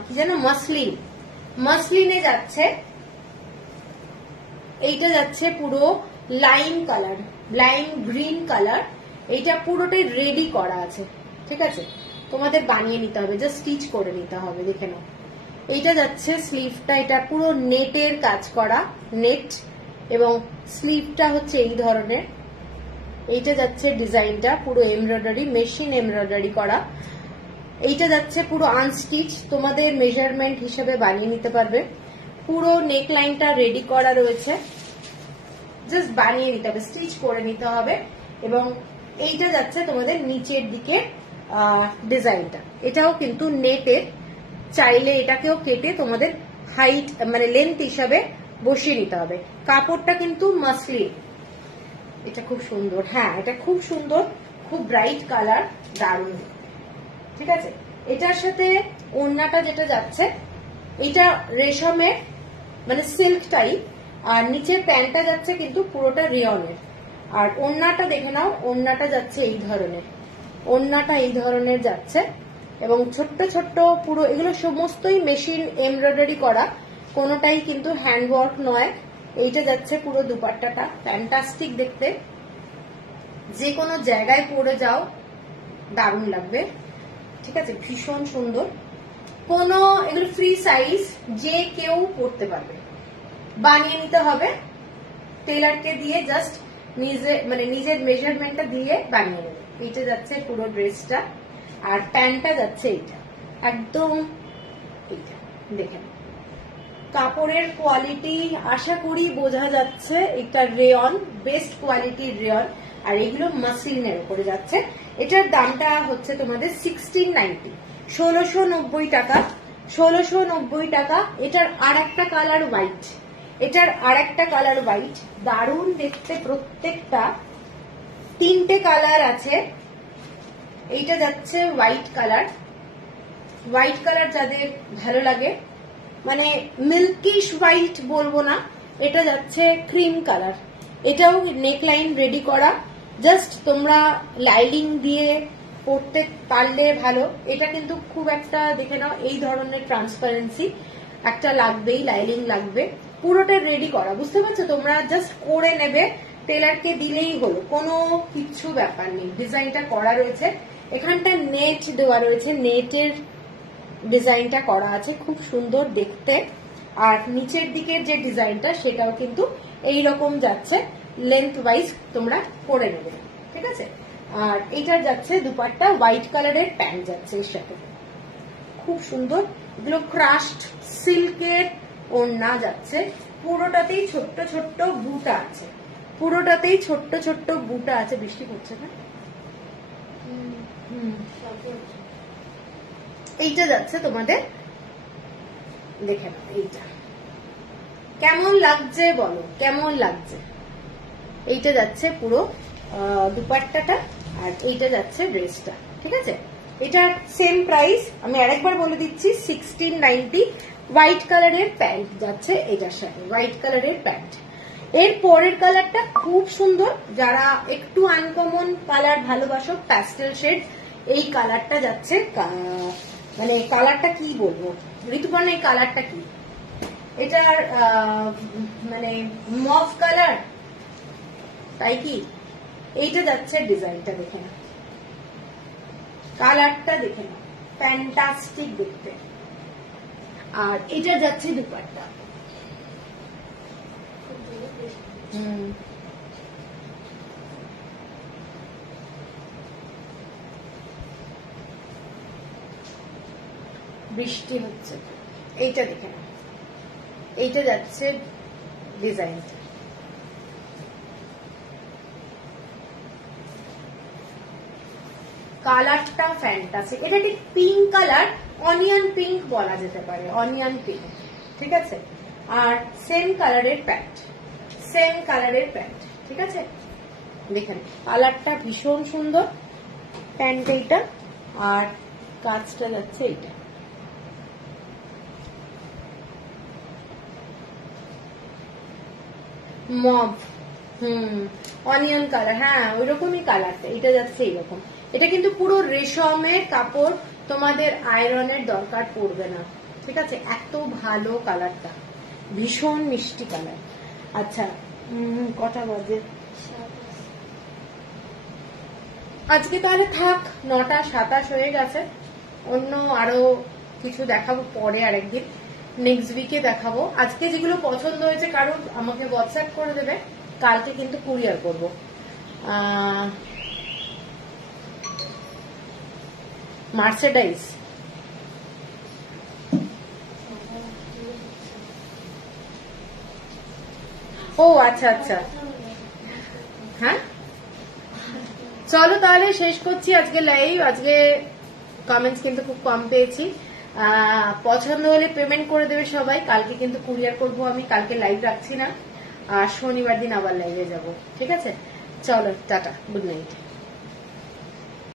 কি জানো মসলিন, মসলিনে যাচ্ছে। এইটা যাচ্ছে পুরো lime colour, lime green colour. এইটা পুরোটাই রেডি করা আছে, ঠিক আছে তোমাদের বানিয়ে নিতে হবে, জাস্ট স্টিচ করে নিতে হবে, দেখে নাও। এইটা যাচ্ছে স্লিভটা, এটা পুরো নেটের কাজ করা, নেট, এবং স্লিভটা হচ্ছে এই ধরনের। এইটা যাচ্ছে ডিজাইনটা পুরো এমব্রয়ডারি, মেশিন এমব্রয়ডারি করা। এইটা যাচ্ছে পুরো আনস্টিচ, তোমাদের মেজারমেন্ট হিসেবে বানিয়ে নিতে পারবে। পুরো নেক লাইনটা রেডি করা রয়েছে, জাস্ট বানিয়ে নিতে হবে, স্টিচ করে নিতে হবে। এবং এইটা যাচ্ছে তোমাদের নিচের দিকে ডিজাইনটা, এটাও কিন্তু নেটের, চাইলে এটাকেও কেটে তোমাদের হাইট মানে লেন্থ হিসাবে বসিয়ে নিতে হবে। কাপড়টা কিন্তু মাসলিন, এটা খুব সুন্দর, হ্যাঁ এটা খুব সুন্দর, খুব ব্রাইট কালার, দারুণ, ঠিক আছে। এটার সাথে ওড়নাটা যেটা যাচ্ছে, এটা রেশমের মানে সিল্ক টাইপ, আর নিচের প্যান্টটা যাচ্ছে কিন্তু পুরোটা রেয়নের। আর ওড়নাটা দেখে নাও, ওড়নাটা যাচ্ছে এই ধরনের, ওড়নাটা এই ধরনের যাচ্ছে। এবং ছোট্ট ছোট্ট পুরো এগুলো সমস্তই মেশিন এমব্রয়ডারি করা, কোনোটাই কিন্তু হ্যান্ডওয়ার্ক নয়। এইটা যাচ্ছে পুরো দুপাট্টাটা, ফ্যান্টাস্টিক দেখতে, যে কোনো জায়গায় পরে যাও দারুণ লাগবে, ঠিক আছে ভীষণ সুন্দর। কোনো এগুলো ফ্রি সাইজ, যে কেউ পরতে পারবে, বানিয়ে নিতে হবে টেলারকে দিয়ে, জাস্ট নিজের মেজারমেন্টটা দিয়ে বানিয়ে নেবে। এইটা যাচ্ছে পুরো ড্রেসটা, আর প্যান্টটা যাচ্ছে এইটা একদম এইটা। দেখেন কাপড়ের কোয়ালিটি আশা করি বোঝা যাচ্ছে, এটা রেয়ন, বেস্ট কোয়ালিটির রেয়ন, আর এগুলো মাসলিনের উপরে যাচ্ছে। এটার দামটা হচ্ছে তোমাদের 1690, 1690 টাকা, 1690 টাকা। এটার আর একটা কালার হোয়াইট, এটার আর একটা কালার হোয়াইট, দারুণ দেখতে প্রত্যেকটা, তিনটে কালার আছে। এইটা যাচ্ছে হোয়াইট কালার, হোয়াইট কালার যাদের ভালো লাগে, মানে মিল্কিশ হোয়াইট বলবো না, এটা যাচ্ছে ক্রিম কালার। এটাও নেকলাইন রেডি করা, জাস্ট তোমরা লাইলিং দিয়ে পরতে পারলে ভালো। এটা কিন্তু খুব একটা দেখে নাও, এই ধরনের ট্রান্সপারেন্সি একটা লাগবেই, লাইলিং লাগবে, পুরোটা রেডি করা, বুঝতে পারছো? তোমরা জাস্ট করে নেবে, টেলারকে দিলেই হলো, কোনো কিচ্ছু ব্যাপার নেই। ডিজাইনটা করা রয়েছে, এখানটা নেট দেওয়া রয়েছে, নেটের ডিজাইনটা করা আছে, খুব সুন্দর দেখতে। আর নিচের দিকের যে ডিজাইনটা সেটাও কিন্তু এইরকম যাচ্ছে, লেন্থ ওয়াইজ তোমরা করে নেবে, ঠিক আছে? আর এইটার যাচ্ছে দুপাট্টা, হোয়াইট কালারের প্যান্ট যাচ্ছে এর সাথে, খুব সুন্দর। এগুলো ক্রাশড সিল্কের ওড়না যাচ্ছে, পুরোটাতেই ছোট্ট ছোট্ট বুটা আছে, পুরোটাতেই ছোট্ট ছোট্ট বুটা আছে। বৃষ্টি পড়ছে না? এইটা যাচ্ছে তোমাদের, দেখে নাও এইটা কেমন লাগছে, বলো কেমন লাগছে। এইটা যাচ্ছে পুরো দুপাট্টাটা, আর এইটা যাচ্ছে ড্রেসটা, ঠিক আছে? এটা সেম প্রাইস, আমি আরেকবার বলে দিচ্ছি, 1690। হোয়াইট কালারের প্যান্ট যাচ্ছে এটার সাথে, হোয়াইট কালারের প্যান্ট। এর পরের কালারটা খুব সুন্দর, যারা একটু আনকমন কালার ভালোবাসো, প্যাস্টেল শেড, এই কালারটা যাচ্ছে, মানে কালারটা কি বলবো ঋতুপর্ণা, এই কালারটা কি, এটার মানে মভ কালার, তাই কি? এইটা যাচ্ছে ডিজাইনটা দেখে না, কালারটা দেখে না, ফ্যান্টাস্টিক দেখতে। আর এটা যাচ্ছে দুপাট্টা, বৃষ্টি হচ্ছে, এইটা দেখে না, এইটা যাচ্ছে ডিজাইনটা, কালারটা ফ্যান্টাসিক। এটা ঠিক পিঙ্ক কালার, অনিয়ন পিঙ্ক বলা যেতে পারে, অনিয়ন পিঙ্ক, ঠিক আছে? আর সেম কালারের প্যান্ট, সেম কালারের প্যান্ট, ঠিক আছে? দেখেন কালারটা ভীষণ সুন্দর, প্যান্ট এইটা, আর কাজটা যাচ্ছে এইটা। মভ, অনিয়ন কালার, হ্যাঁ ওইরকমই কালারটা, এটা যাচ্ছে এইরকম। এটা কিন্তু পুরো রেশমের কাপড়, তোমাদের আয়রনের দরকার পড়বে না, ঠিক আছে? এত ভালো কালারটা, ভীষণ মিষ্টি কালার। আচ্ছা কটা বাজে আজকে? তাহলে থাক, 9:27 হয়ে গেছে। অন্য আরো কিছু দেখাবো পরে, আরেকদিন নেক্সট উইকে দেখাবো। আজকে যেগুলো পছন্দ হয়েছে কারণ আমাকে হোয়াটসঅ্যাপ করে দেবে, কালকে কিন্তু কুরিয়ার করবো। মার্সেডাইজ, ও আচ্ছা আচ্ছা, হ্যাঁ চলো তাহলে শেষ করছি আজকে লাইভ। আজকে কমেন্টস কিন্তু খুব কম পেয়েছি, পছন্দ হলে পেমেন্ট করে দেবে সবাই। কালকে কিন্তু কুরিয়ার করবো আমি, কালকে লাইভ রাখছি না, আর শনিবার দিন আবার লাইভে যাব, ঠিক আছে? চলো টাটা, গুড নাইট।